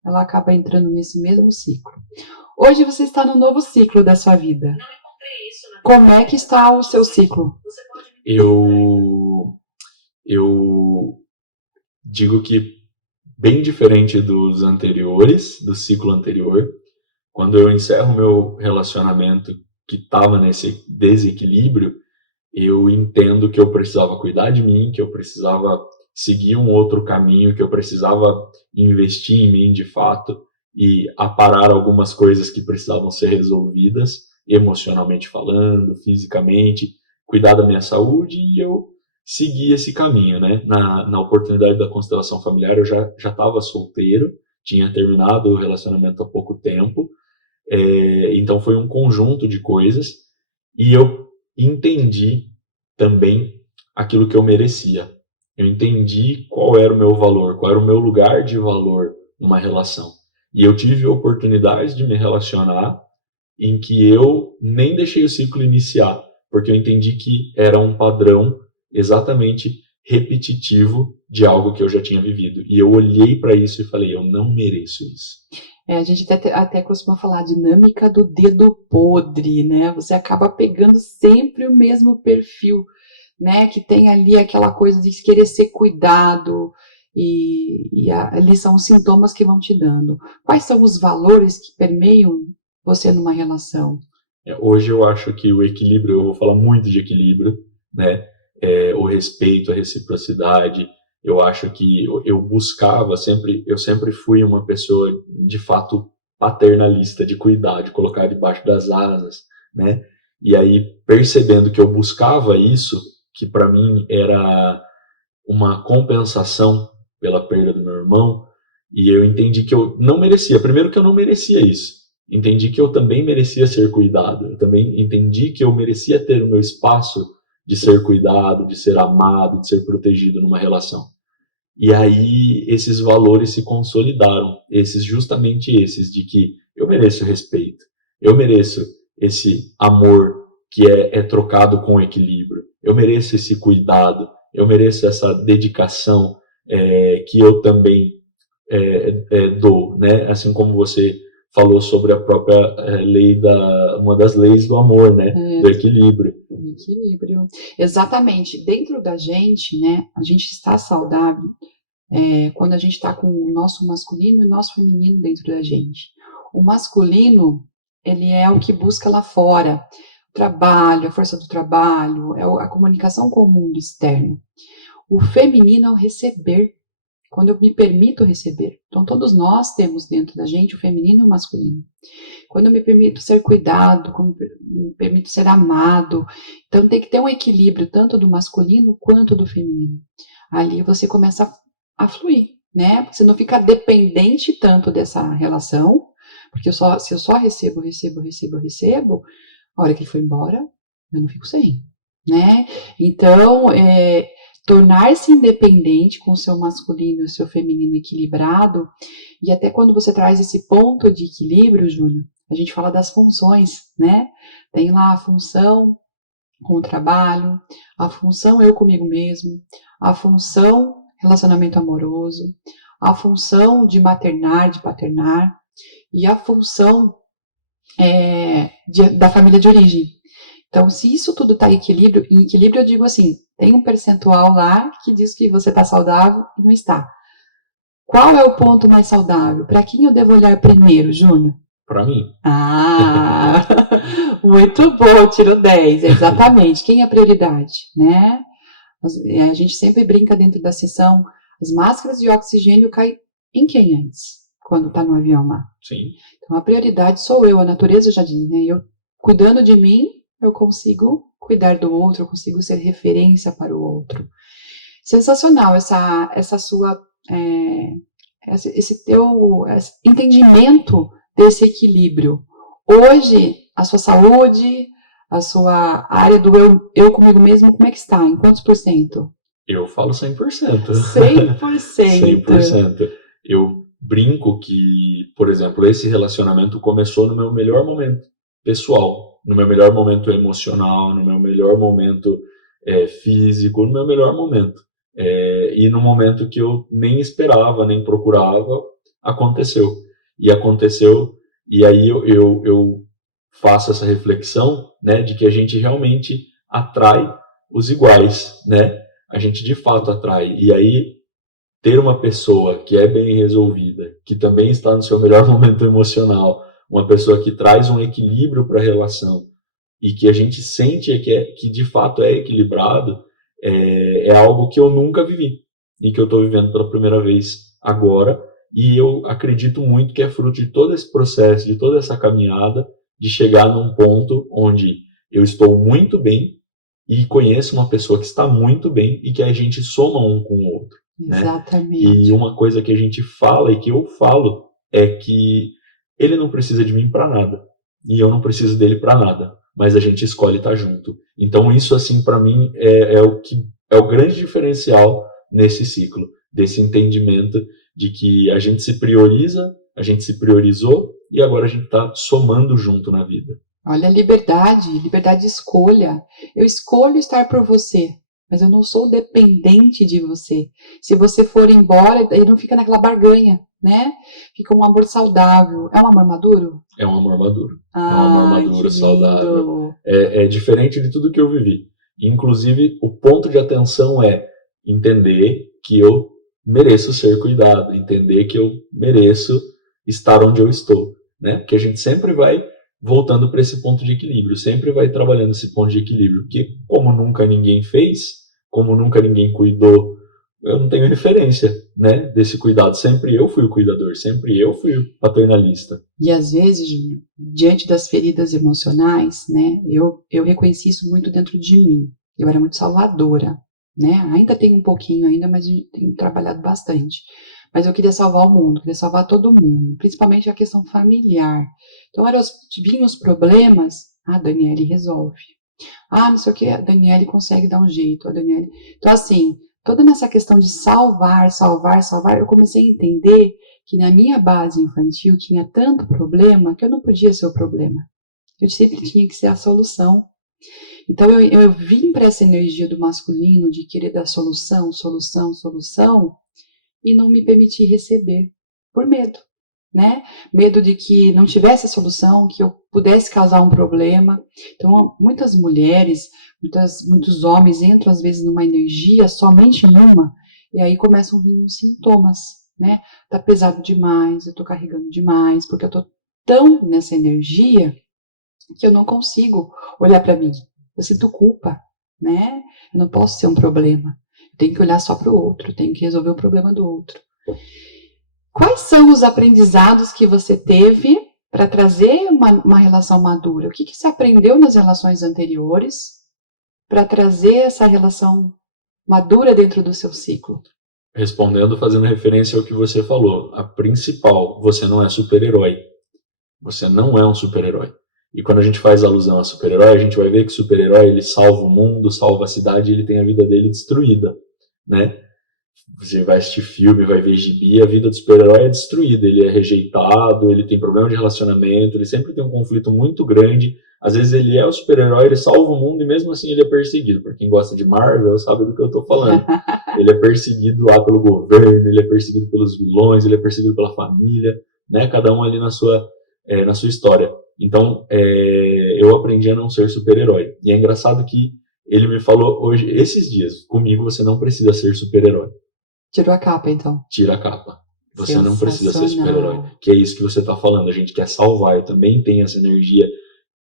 ela acaba entrando nesse mesmo ciclo. Hoje você está no novo ciclo da sua vida. Como é que está o seu ciclo? Eu digo que bem diferente dos anteriores, do ciclo anterior, quando eu encerro meu relacionamento que estava nesse desequilíbrio, eu entendo que eu precisava cuidar de mim, que eu precisava seguir um outro caminho, que eu precisava investir em mim de fato e aparar algumas coisas que precisavam ser resolvidas, emocionalmente falando, fisicamente, cuidar da minha saúde, e eu segui esse caminho, né? Na oportunidade da constelação familiar, eu já estava solteiro, tinha terminado o relacionamento há pouco tempo, então foi um conjunto de coisas, e eu entendi também aquilo que eu merecia. Eu entendi qual era o meu valor, qual era o meu lugar de valor numa relação. E eu tive oportunidades de me relacionar em que eu nem deixei o ciclo iniciar, porque eu entendi que era um padrão exatamente repetitivo de algo que eu já tinha vivido. E eu olhei para isso e falei, eu não mereço isso. A gente até costuma falar a dinâmica do dedo podre, né? Você acaba pegando sempre o mesmo perfil, né? Que tem ali aquela coisa de querer ser cuidado, e ali são os sintomas que vão te dando. Quais são os valores que permeiam você numa relação? Hoje eu acho que o equilíbrio, eu vou falar muito de equilíbrio, né? O respeito, a reciprocidade. Eu acho que eu buscava sempre, eu sempre fui uma pessoa de fato paternalista, de cuidar, de colocar debaixo das asas, né? E aí percebendo que eu buscava isso, que para mim era uma compensação pela perda do meu irmão, e eu entendi que eu não merecia. Primeiro que eu não merecia isso. Entendi que eu também merecia ser cuidado. Eu também entendi que eu merecia ter o meu espaço de ser cuidado, de ser amado, de ser protegido numa relação. E aí esses valores se consolidaram, justamente esses de que eu mereço respeito, eu mereço esse amor que é trocado com equilíbrio, eu mereço esse cuidado, eu mereço essa dedicação que eu também dou, né? Assim como você falou sobre a própria lei uma das leis do amor, né? Do equilíbrio. Equilíbrio. Exatamente. Dentro da gente, né? A gente está saudável quando a gente está com o nosso masculino e o nosso feminino dentro da gente. O masculino ele é o que busca lá fora. O trabalho, a força do trabalho, a comunicação com o mundo externo. O feminino é o receber, quando eu me permito receber. Então, todos nós temos dentro da gente o feminino e o masculino. Quando eu me permito ser cuidado, quando me permito ser amado. Então, tem que ter um equilíbrio tanto do masculino quanto do feminino. Ali você começa a fluir, né? Porque você não fica dependente tanto dessa relação, porque se eu só recebo, a hora que ele foi embora, eu não fico sem, né? Então, tornar-se independente com o seu masculino e o seu feminino equilibrado, e até quando você traz esse ponto de equilíbrio, Júnior, a gente fala das funções, né? Tem lá a função com o trabalho, a função eu comigo mesmo, a função relacionamento amoroso, a função de maternar, de paternar, e a função da família de origem. Então, se isso tudo está em equilíbrio eu digo assim, tem um percentual lá que diz que você está saudável e não está. Qual é o ponto mais saudável? Para quem eu devo olhar primeiro, Júnior? Para mim. Ah, muito bom, tirou 10, exatamente. Quem é a prioridade, né? A gente sempre brinca dentro da sessão, as máscaras de oxigênio caem em quem antes? Quando está no avião lá. Sim. Então, a prioridade sou eu, a natureza já diz, né? Eu, cuidando de mim, eu consigo cuidar do outro, eu consigo ser referência para o outro. Sensacional essa sua, esse teu entendimento desse equilíbrio. Hoje, a sua saúde, a sua área do eu comigo mesmo, como é que está? Em quantos por cento? Eu falo 100%. 100%. 100%. Eu brinco que, por exemplo, esse relacionamento começou no meu melhor momento pessoal, no meu melhor momento emocional, no meu melhor momento físico, no meu melhor momento. E no momento que eu nem esperava, nem procurava, aconteceu. E aconteceu, e aí eu faço essa reflexão, né, de que a gente realmente atrai os iguais, né? A gente de fato atrai. E aí, ter uma pessoa que é bem resolvida, que também está no seu melhor momento emocional, uma pessoa que traz um equilíbrio para a relação e que a gente sente que de fato é equilibrado, é algo que eu nunca vivi e que eu estou vivendo pela primeira vez agora. E eu acredito muito que é fruto de todo esse processo, de toda essa caminhada, de chegar num ponto onde eu estou muito bem e conheço uma pessoa que está muito bem e que a gente soma um com o outro. Exatamente. Né? E uma coisa que a gente fala e que eu falo é que ele não precisa de mim para nada e eu não preciso dele para nada, mas a gente escolhe estar junto. Então isso assim para mim é o grande diferencial nesse ciclo, desse entendimento de que a gente se prioriza, a gente se priorizou e agora a gente está somando junto na vida. Olha a liberdade de escolha. Eu escolho estar por você, mas eu não sou dependente de você. Se você for embora, aí não fica naquela barganha, né? Fica um amor saudável. É um amor maduro? É um amor maduro. É um Ai, amor maduro, que saudável. lindo. É diferente de tudo que eu vivi. Inclusive, o ponto de atenção é entender que eu mereço ser cuidado, entender que eu mereço estar onde eu estou, né? Porque a gente sempre vai voltando para esse ponto de equilíbrio, sempre vai trabalhando esse ponto de equilíbrio, porque como nunca ninguém fez, como nunca ninguém cuidou, eu não tenho referência, né, desse cuidado. Sempre eu fui o cuidador, sempre eu fui o paternalista. E às vezes, Júnior, diante das feridas emocionais, né, eu reconheci isso muito dentro de mim. Eu era muito salvadora, né? Ainda tenho um pouquinho ainda, mas tenho trabalhado bastante. Mas eu queria salvar o mundo, queria salvar todo mundo, principalmente a questão familiar. Então, vinham os problemas, a Daniele resolve. Ah, não sei o que, a Daniele consegue dar um jeito, a Daniele... Então, assim, toda nessa questão de salvar, eu comecei a entender que na minha base infantil tinha tanto problema que eu não podia ser o problema. Eu sempre tinha que ser a solução. Então eu vim para essa energia do masculino de querer dar solução e não me permitir receber por medo, né? Medo de que não tivesse a solução, que eu pudesse causar um problema. Então muitas mulheres, muitos homens entram às vezes numa energia, somente numa, e aí começam a vir os sintomas, né? Tá pesado demais, eu tô carregando demais, porque eu tô tão nessa energia que eu não consigo olhar para mim. Eu sinto culpa, né? Eu não posso ser um problema. Eu tenho que olhar só para o outro, eu tenho que resolver o problema do outro. Quais são os aprendizados que você teve para trazer uma relação madura? O que você aprendeu nas relações anteriores para trazer essa relação madura dentro do seu ciclo? Respondendo, fazendo referência ao que você falou, a principal, você não é super-herói. Você não é um super-herói. E quando a gente faz alusão a super-herói, a gente vai ver que o super-herói, ele salva o mundo, salva a cidade, ele tem a vida dele destruída, né? Você vai assistir filme, vai ver gibi, a vida do super-herói é destruída, ele é rejeitado, ele tem problema de relacionamento, ele sempre tem um conflito muito grande. Às vezes ele é o super-herói, ele salva o mundo e mesmo assim ele é perseguido. Por quem gosta de Marvel sabe do que eu tô falando. Ele é perseguido lá pelo governo, ele é perseguido pelos vilões, ele é perseguido pela família, né? Cada um ali na sua história. Então, eu aprendi a não ser super-herói. E é engraçado que ele me falou hoje, esses dias, comigo você não precisa ser super-herói. Tirou a capa, então. Tira a capa. Você não precisa ser super-herói. Que é isso que você está falando. A gente quer salvar. Eu também tenho essa energia,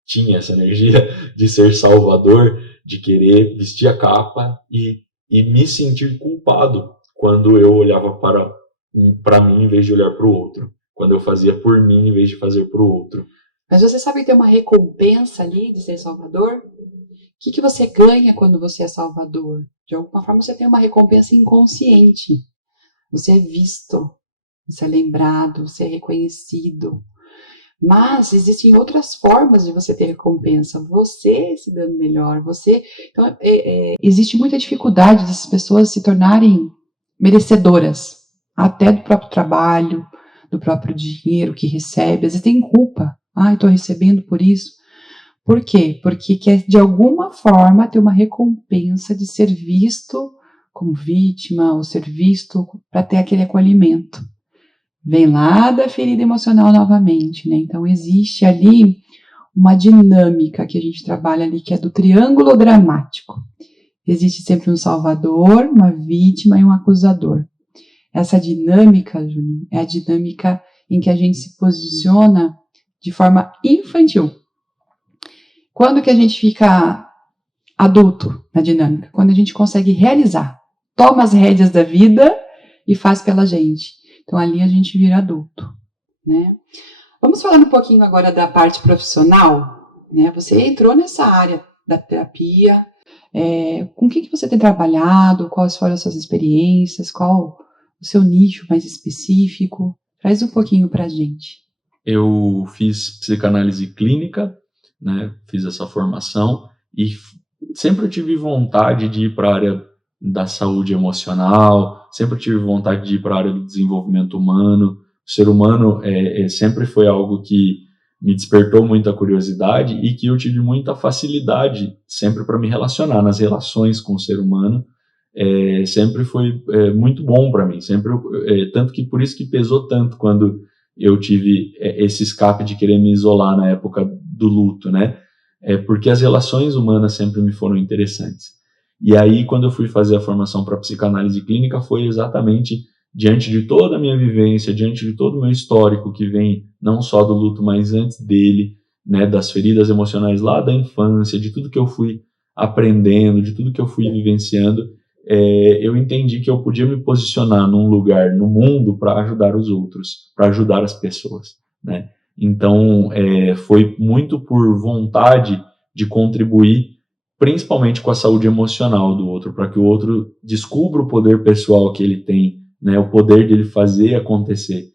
tinha essa energia de ser salvador, de querer vestir a capa e me sentir culpado quando eu olhava para mim em vez de olhar para o outro. Quando eu fazia por mim em vez de fazer para o outro. Mas você sabe que tem uma recompensa ali de ser salvador? O que você ganha quando você é salvador? De alguma forma você tem uma recompensa inconsciente. Você é visto, você é lembrado, você é reconhecido. Mas existem outras formas de você ter recompensa. Você se dando melhor, você... Então, existe muita dificuldade dessas pessoas se tornarem merecedoras. Até do próprio trabalho, do próprio dinheiro que recebe. Às vezes tem culpa. Estou recebendo por isso. Por quê? Porque quer, de alguma forma, ter uma recompensa de ser visto como vítima ou ser visto para ter aquele acolhimento. Vem lá da ferida emocional novamente, né? Então, existe ali uma dinâmica que a gente trabalha ali, que é do triângulo dramático. Existe sempre um salvador, uma vítima e um acusador. Essa dinâmica, Júnior, é a dinâmica em que a gente se posiciona de forma infantil. Quando que a gente fica adulto na dinâmica? Quando a gente consegue realizar, toma as rédeas da vida e faz pela gente. Então ali a gente vira adulto, né? Vamos falar um pouquinho agora da parte profissional, né? Você entrou nessa área da terapia, com o que você tem trabalhado, quais foram as suas experiências, qual o seu nicho mais específico? Traz um pouquinho pra gente. Eu fiz psicanálise clínica, né? Fiz essa formação e sempre tive vontade de ir para a área da saúde emocional, sempre tive vontade de ir para a área do desenvolvimento humano. O ser humano sempre foi algo que me despertou muita curiosidade e que eu tive muita facilidade sempre para me relacionar nas relações com o ser humano. Sempre foi muito bom para mim, tanto que por isso que pesou tanto quando eu tive esse escape de querer me isolar na época do luto, né? Porque as relações humanas sempre me foram interessantes. E aí, quando eu fui fazer a formação para psicanálise clínica, foi exatamente diante de toda a minha vivência, diante de todo o meu histórico que vem não só do luto, mas antes dele, né, das feridas emocionais lá da infância, de tudo que eu fui aprendendo, de tudo que eu fui vivenciando, eu entendi que eu podia me posicionar num lugar no mundo para ajudar os outros, para ajudar as pessoas, né? Então, foi muito por vontade de contribuir, principalmente com a saúde emocional do outro, para que o outro descubra o poder pessoal que ele tem, né? O poder de ele fazer acontecer.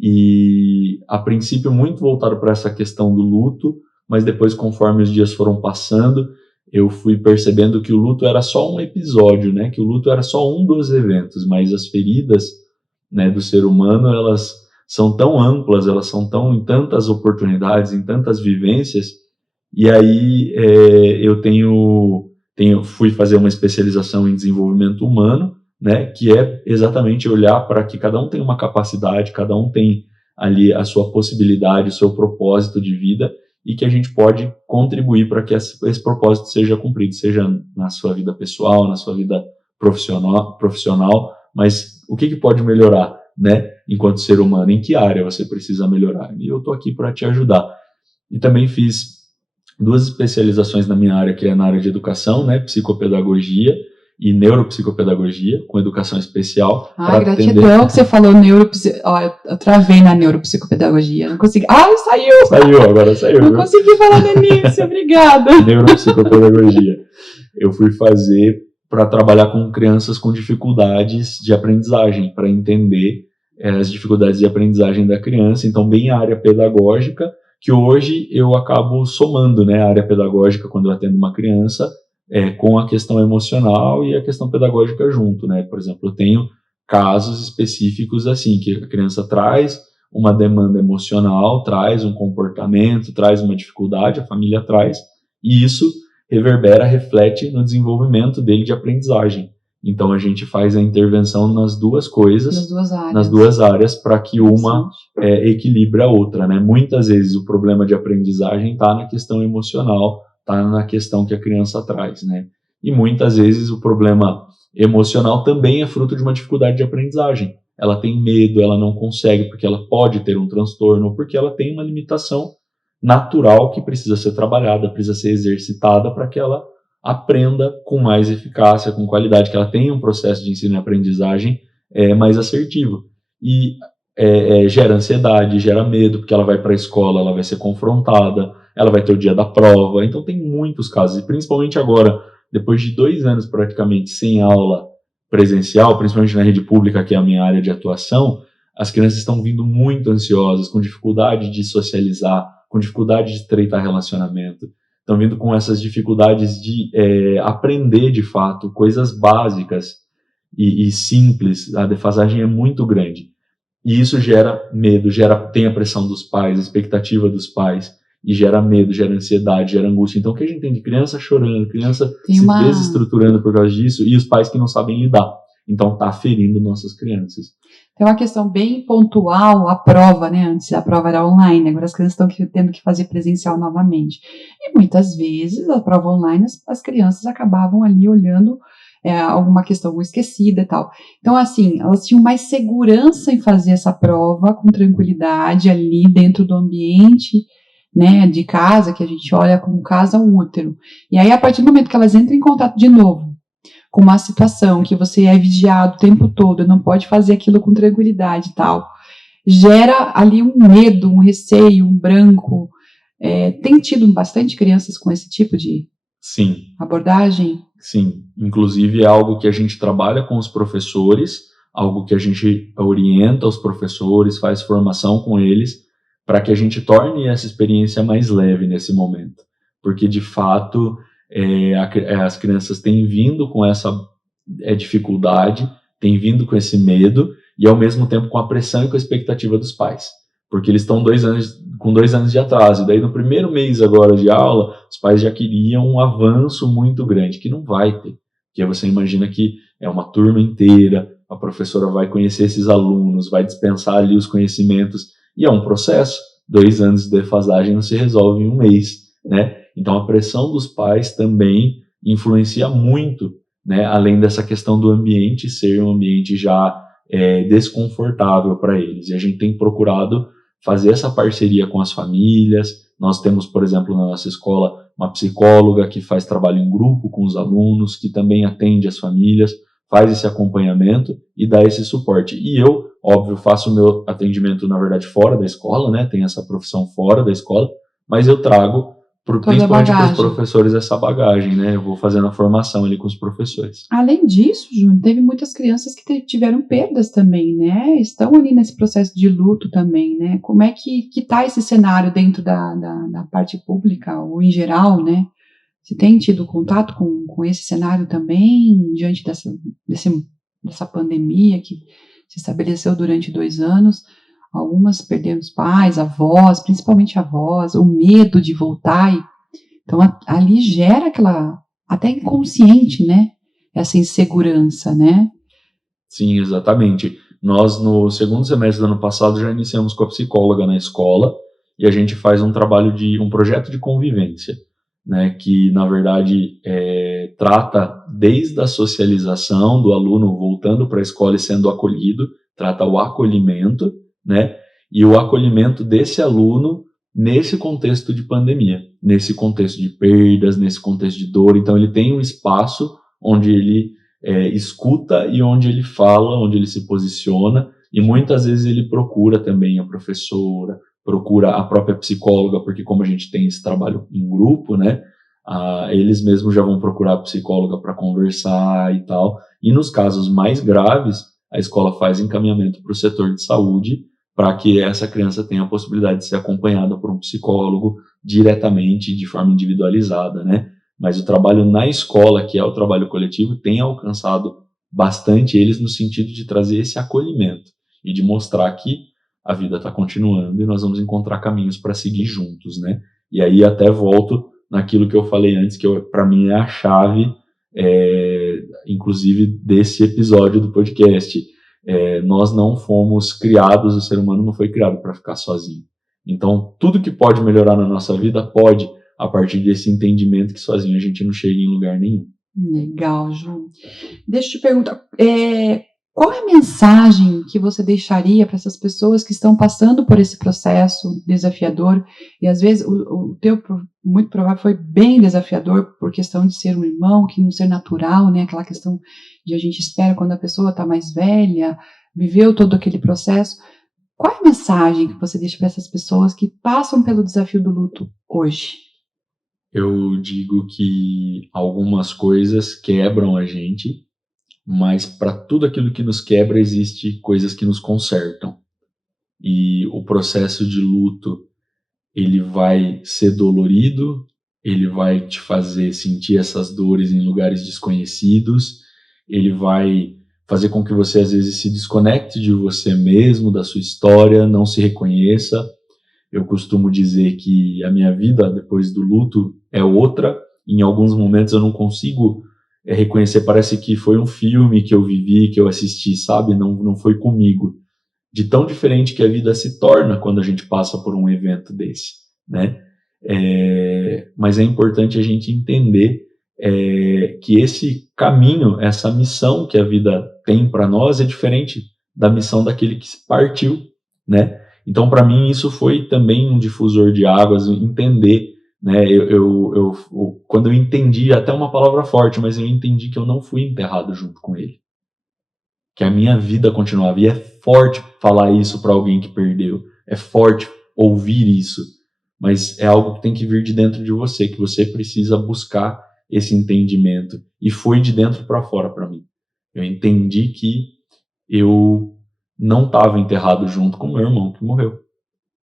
E, a princípio, muito voltado para essa questão do luto, mas depois, conforme os dias foram passando, eu fui percebendo que o luto era só um episódio, né? Que o luto era só um dos eventos, mas as feridas, né, do ser humano, elas são tão amplas, elas são em tantas oportunidades, em tantas vivências, e aí eu fui fazer uma especialização em desenvolvimento humano, né, que é exatamente olhar para que cada um tem uma capacidade, cada um tem ali a sua possibilidade, o seu propósito de vida, e que a gente pode contribuir para que esse propósito seja cumprido, seja na sua vida pessoal, na sua vida profissional, mas o que pode melhorar, né? enquanto ser humano, em que área você precisa melhorar? E eu estou aqui para te ajudar. E também fiz 2 especializações na minha área, que é na área de educação, né, psicopedagogia e neuropsicopedagogia, com educação especial. Gratidão que você falou eu travei na neuropsicopedagogia, não consegui. Saiu! Agora saiu. Não consegui falar no início, obrigada. Neuropsicopedagogia. Eu fui fazer para trabalhar com crianças com dificuldades de aprendizagem, para entender as dificuldades de aprendizagem da criança, então bem a área pedagógica, que hoje eu acabo somando, né, a área pedagógica quando eu atendo uma criança, com a questão emocional e a questão pedagógica junto, né? Por exemplo, eu tenho casos específicos assim, que a criança traz uma demanda emocional, traz um comportamento, traz uma dificuldade, a família traz, e isso reverbera, reflete no desenvolvimento dele de aprendizagem. Então a gente faz a intervenção nas duas coisas, nas duas áreas, para que uma equilibre a outra, né? Muitas vezes o problema de aprendizagem está na questão emocional, está na questão que a criança traz, né? E muitas vezes o problema emocional também é fruto de uma dificuldade de aprendizagem. Ela tem medo, ela não consegue, porque ela pode ter um transtorno, ou porque ela tem uma limitação natural que precisa ser trabalhada, precisa ser exercitada para que ela aprenda com mais eficácia, com qualidade, que ela tenha um processo de ensino e aprendizagem mais assertivo. E gera ansiedade, gera medo, porque ela vai para a escola, ela vai ser confrontada, ela vai ter o dia da prova. Então tem muitos casos, e principalmente agora, depois de 2 anos praticamente sem aula presencial, principalmente na rede pública, que é a minha área de atuação, as crianças estão vindo muito ansiosas, com dificuldade de socializar, com dificuldade de estreitar relacionamento, estão vindo com essas dificuldades de aprender de fato coisas básicas e simples. A defasagem é muito grande. E isso gera medo, tem a pressão dos pais, a expectativa dos pais, e gera medo, gera ansiedade, gera angústia. Então, o que a gente tem de criança chorando, criança desestruturando por causa disso, e os pais que não sabem lidar. Então, está ferindo nossas crianças. Tem uma questão bem pontual, a prova, né? Antes a prova era online, agora as crianças estão tendo que fazer presencial novamente. E muitas vezes, a prova online, as crianças acabavam ali olhando alguma questão esquecida e tal. Então, assim, elas tinham mais segurança em fazer essa prova com tranquilidade ali dentro do ambiente, né, de casa, que a gente olha como casa útero. E aí, a partir do momento que elas entram em contato de novo com uma situação que você é vigiado o tempo todo, não pode fazer aquilo com tranquilidade e tal, gera ali um medo, um receio, um branco. Tem tido bastante crianças com esse tipo de abordagem? Sim, inclusive é algo que a gente trabalha com os professores, algo que a gente orienta os professores, faz formação com eles, para que a gente torne essa experiência mais leve nesse momento. Porque, de fato, as crianças têm vindo com essa dificuldade, têm vindo com esse medo, e ao mesmo tempo com a pressão e com a expectativa dos pais. Porque eles estão com 2 anos de atraso, e daí no primeiro mês agora de aula, os pais já queriam um avanço muito grande, que não vai ter. Porque você imagina que é uma turma inteira, a professora vai conhecer esses alunos, vai dispensar ali os conhecimentos, e é um processo. 2 anos de defasagem não se resolve em 1 mês, né? Então a pressão dos pais também influencia muito, né? Além dessa questão do ambiente ser um ambiente já desconfortável para eles. E a gente tem procurado fazer essa parceria com as famílias. Nós temos, por exemplo, na nossa escola, uma psicóloga que faz trabalho em grupo com os alunos, que também atende as famílias, faz esse acompanhamento e dá esse suporte. E eu, óbvio, faço o meu atendimento, na verdade, fora da escola, né? Tenho essa profissão fora da escola, mas eu trago, principalmente para os professores, essa bagagem, né? Eu vou fazendo a formação ali com os professores. Além disso, Júnior, teve muitas crianças que tiveram perdas também, né? Estão ali nesse processo de luto também, né? Como é que está esse cenário dentro da parte pública ou em geral, né? Você tem tido contato com esse cenário também, diante dessa pandemia que se estabeleceu durante 2 anos? Algumas perderam os pais, avós, principalmente avós, o medo de voltar. Então, ali gera aquela, até inconsciente, né? Essa insegurança, né? Sim, exatamente. Nós, no 2º semestre do ano passado, já iniciamos com a psicóloga na escola e a gente faz um projeto de convivência, né, que, na verdade, trata desde a socialização do aluno voltando para a escola e sendo acolhido, trata o acolhimento, né? E o acolhimento desse aluno nesse contexto de pandemia, nesse contexto de perdas, nesse contexto de dor. Então, ele tem um espaço onde ele escuta e onde ele fala, onde ele se posiciona, e muitas vezes ele procura também a professora, procura a própria psicóloga, porque como a gente tem esse trabalho em grupo, né, eles mesmos já vão procurar a psicóloga para conversar e tal. E nos casos mais graves, a escola faz encaminhamento para o setor de saúde para que essa criança tenha a possibilidade de ser acompanhada por um psicólogo diretamente, de forma individualizada, né? Mas o trabalho na escola, que é o trabalho coletivo, tem alcançado bastante eles no sentido de trazer esse acolhimento e de mostrar que a vida está continuando e nós vamos encontrar caminhos para seguir juntos, né? E aí até volto naquilo que eu falei antes, que para mim é a chave, inclusive, desse episódio do podcast. Nós não fomos criados, o ser humano não foi criado para ficar sozinho. Então, tudo que pode melhorar na nossa vida, pode, a partir desse entendimento que sozinho a gente não chega em lugar nenhum. Legal, Ju. Deixa eu te perguntar, qual é a mensagem que você deixaria para essas pessoas que estão passando por esse processo desafiador? E às vezes o teu, muito provável, foi bem desafiador por questão de ser um irmão, que não ser natural, né? Aquela questão de a gente espera quando a pessoa está mais velha, viveu todo aquele processo. Qual é a mensagem que você deixa para essas pessoas que passam pelo desafio do luto hoje? Eu digo que algumas coisas quebram a gente, mas para tudo aquilo que nos quebra, existe coisas que nos consertam. E o processo de luto, ele vai ser dolorido, ele vai te fazer sentir essas dores em lugares desconhecidos, ele vai fazer com que você às vezes se desconecte de você mesmo, da sua história, não se reconheça. Eu costumo dizer que a minha vida depois do luto é outra. Em alguns momentos eu não consigo reconhecer, parece que foi um filme que eu vivi, que eu assisti, sabe? Não foi comigo. De tão diferente que a vida se torna quando a gente passa por um evento desse, né? Mas é importante a gente entender que esse caminho, essa missão que a vida tem para nós é diferente da missão daquele que partiu, né? Então, para mim, isso foi também um difusor de águas, entender, né? Quando eu entendi, até uma palavra forte, mas eu entendi que eu não fui enterrado junto com ele, que a minha vida continuava. E é forte falar isso para alguém que perdeu, é forte ouvir isso, mas é algo que tem que vir de dentro de você, que você precisa buscar esse entendimento. E foi de dentro para fora para mim. Eu entendi que eu não estava enterrado junto com meu irmão que morreu,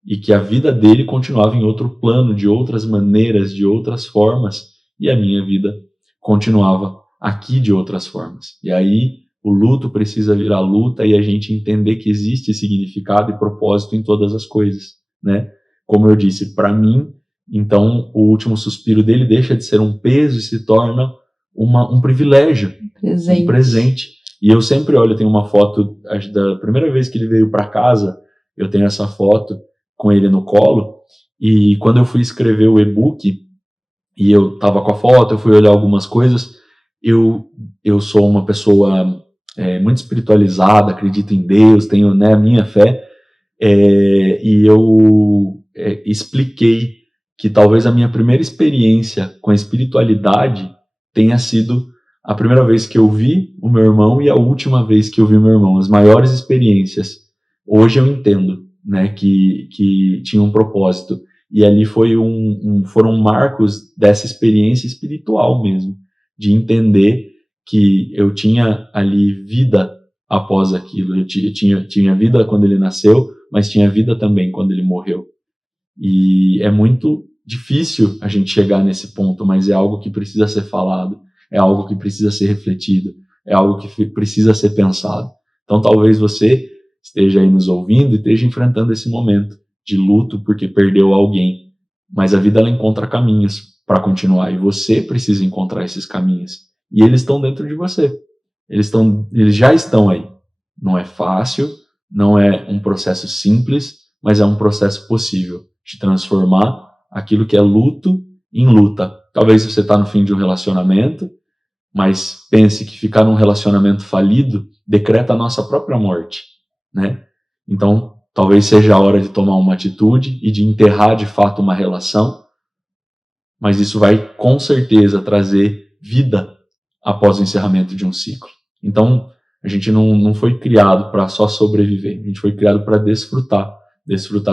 e que a vida dele continuava em outro plano, de outras maneiras, de outras formas, e a minha vida continuava aqui de outras formas. E aí o luto precisa virar luta e a gente entender que existe significado e propósito em todas as coisas, né? Como eu disse, para mim, então, o último suspiro dele deixa de ser um peso e se torna um privilégio, um presente. E eu sempre olho, eu tenho uma foto, acho, da primeira vez que ele veio para casa, eu tenho essa foto com ele no colo, e quando eu fui escrever o e-book, e eu estava com a foto, eu fui olhar algumas coisas, eu sou uma pessoa muito espiritualizada, acredito em Deus, tenho, né, a minha fé, e eu expliquei que talvez a minha primeira experiência com a espiritualidade tenha sido a primeira vez que eu vi o meu irmão e a última vez que eu vi o meu irmão, as maiores experiências. Hoje eu entendo, né, que tinha um propósito, e ali foram marcos dessa experiência espiritual mesmo, de entender que eu tinha ali vida após aquilo, eu tinha vida quando ele nasceu, mas tinha vida também quando ele morreu. E é muito difícil a gente chegar nesse ponto, mas é algo que precisa ser falado, é algo que precisa ser refletido, é algo que precisa ser pensado. Então talvez você esteja aí nos ouvindo e esteja enfrentando esse momento de luto porque perdeu alguém, mas a vida ela encontra caminhos para continuar, e você precisa encontrar esses caminhos, e eles estão dentro de você, eles já estão aí. Não é fácil, não é um processo simples, mas é um processo possível de transformar aquilo que é luto em luta. Talvez você está no fim de um relacionamento, mas pense que ficar num relacionamento falido decreta a nossa própria morte. né? Então, talvez seja a hora de tomar uma atitude e de enterrar de fato uma relação, mas isso vai com certeza trazer vida após o encerramento de um ciclo. Então, a gente não foi criado para só sobreviver, a gente foi criado para desfrutar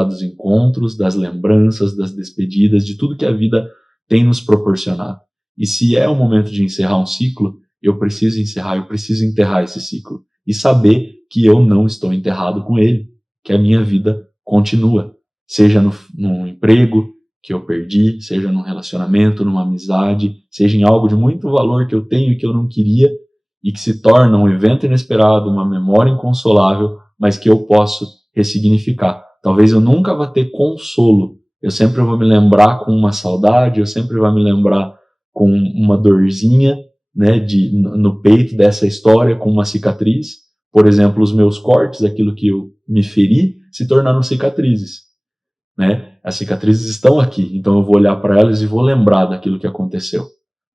dos encontros, das lembranças, das despedidas, de tudo que a vida tem nos proporcionado. E se é o momento de encerrar um ciclo, eu preciso enterrar esse ciclo e saber que eu não estou enterrado com ele, que a minha vida continua, seja no emprego que eu perdi, seja num relacionamento, numa amizade, seja em algo de muito valor que eu tenho e que eu não queria, e que se torna um evento inesperado, uma memória inconsolável, mas que eu posso ressignificar. Talvez eu nunca vá ter consolo, eu sempre vou me lembrar com uma saudade, eu sempre vou me lembrar com uma dorzinha, né, no peito dessa história, com uma cicatriz. Por exemplo, os meus cortes, aquilo que eu me feri, se tornaram cicatrizes, né? As cicatrizes estão aqui, então eu vou olhar para elas e vou lembrar daquilo que aconteceu.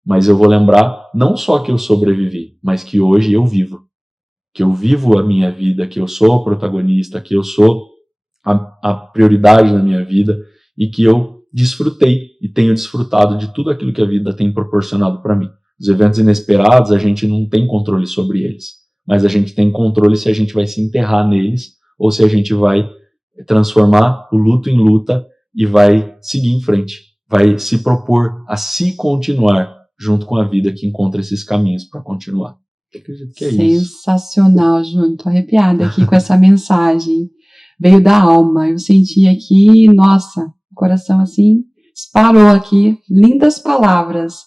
Mas eu vou lembrar não só que eu sobrevivi, mas que hoje eu vivo. Que eu vivo a minha vida, que eu sou o protagonista, que eu sou a prioridade na minha vida e que eu desfrutei e tenho desfrutado de tudo aquilo que a vida tem proporcionado para mim. Os eventos inesperados, a gente não tem controle sobre eles, mas a gente tem controle se a gente vai se enterrar neles ou se a gente vai transformar o luto em luta e vai seguir em frente, vai se propor a se continuar junto com a vida que encontra esses caminhos para continuar. Eu acredito que é isso. Sensacional, Júnior. Estou arrepiada aqui com essa mensagem. Veio da alma. Eu senti aqui, nossa, o coração assim disparou aqui. Lindas palavras.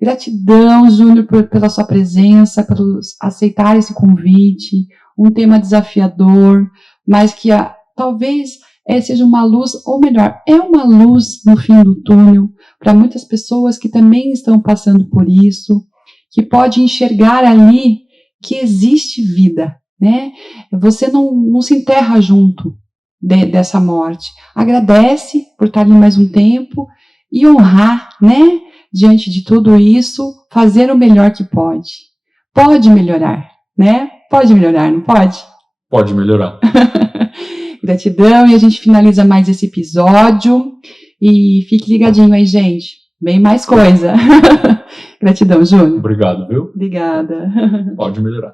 Gratidão, Júnior, pela sua presença, por aceitar esse convite. Um tema desafiador, mas que talvez seja uma luz, ou melhor, é uma luz no fim do túnel para muitas pessoas que também estão passando por isso, que pode enxergar ali que existe vida, né? Você não se enterra junto dessa morte. Agradece por estar ali mais um tempo e honrar, né? Diante de tudo isso, fazer o melhor que pode. Pode melhorar, né? Pode melhorar, não pode? Pode melhorar. Gratidão, e a gente finaliza mais esse episódio. E fique ligadinho aí, gente. Bem mais coisa. Gratidão, Júnior. Obrigado, viu? Obrigada. Pode melhorar.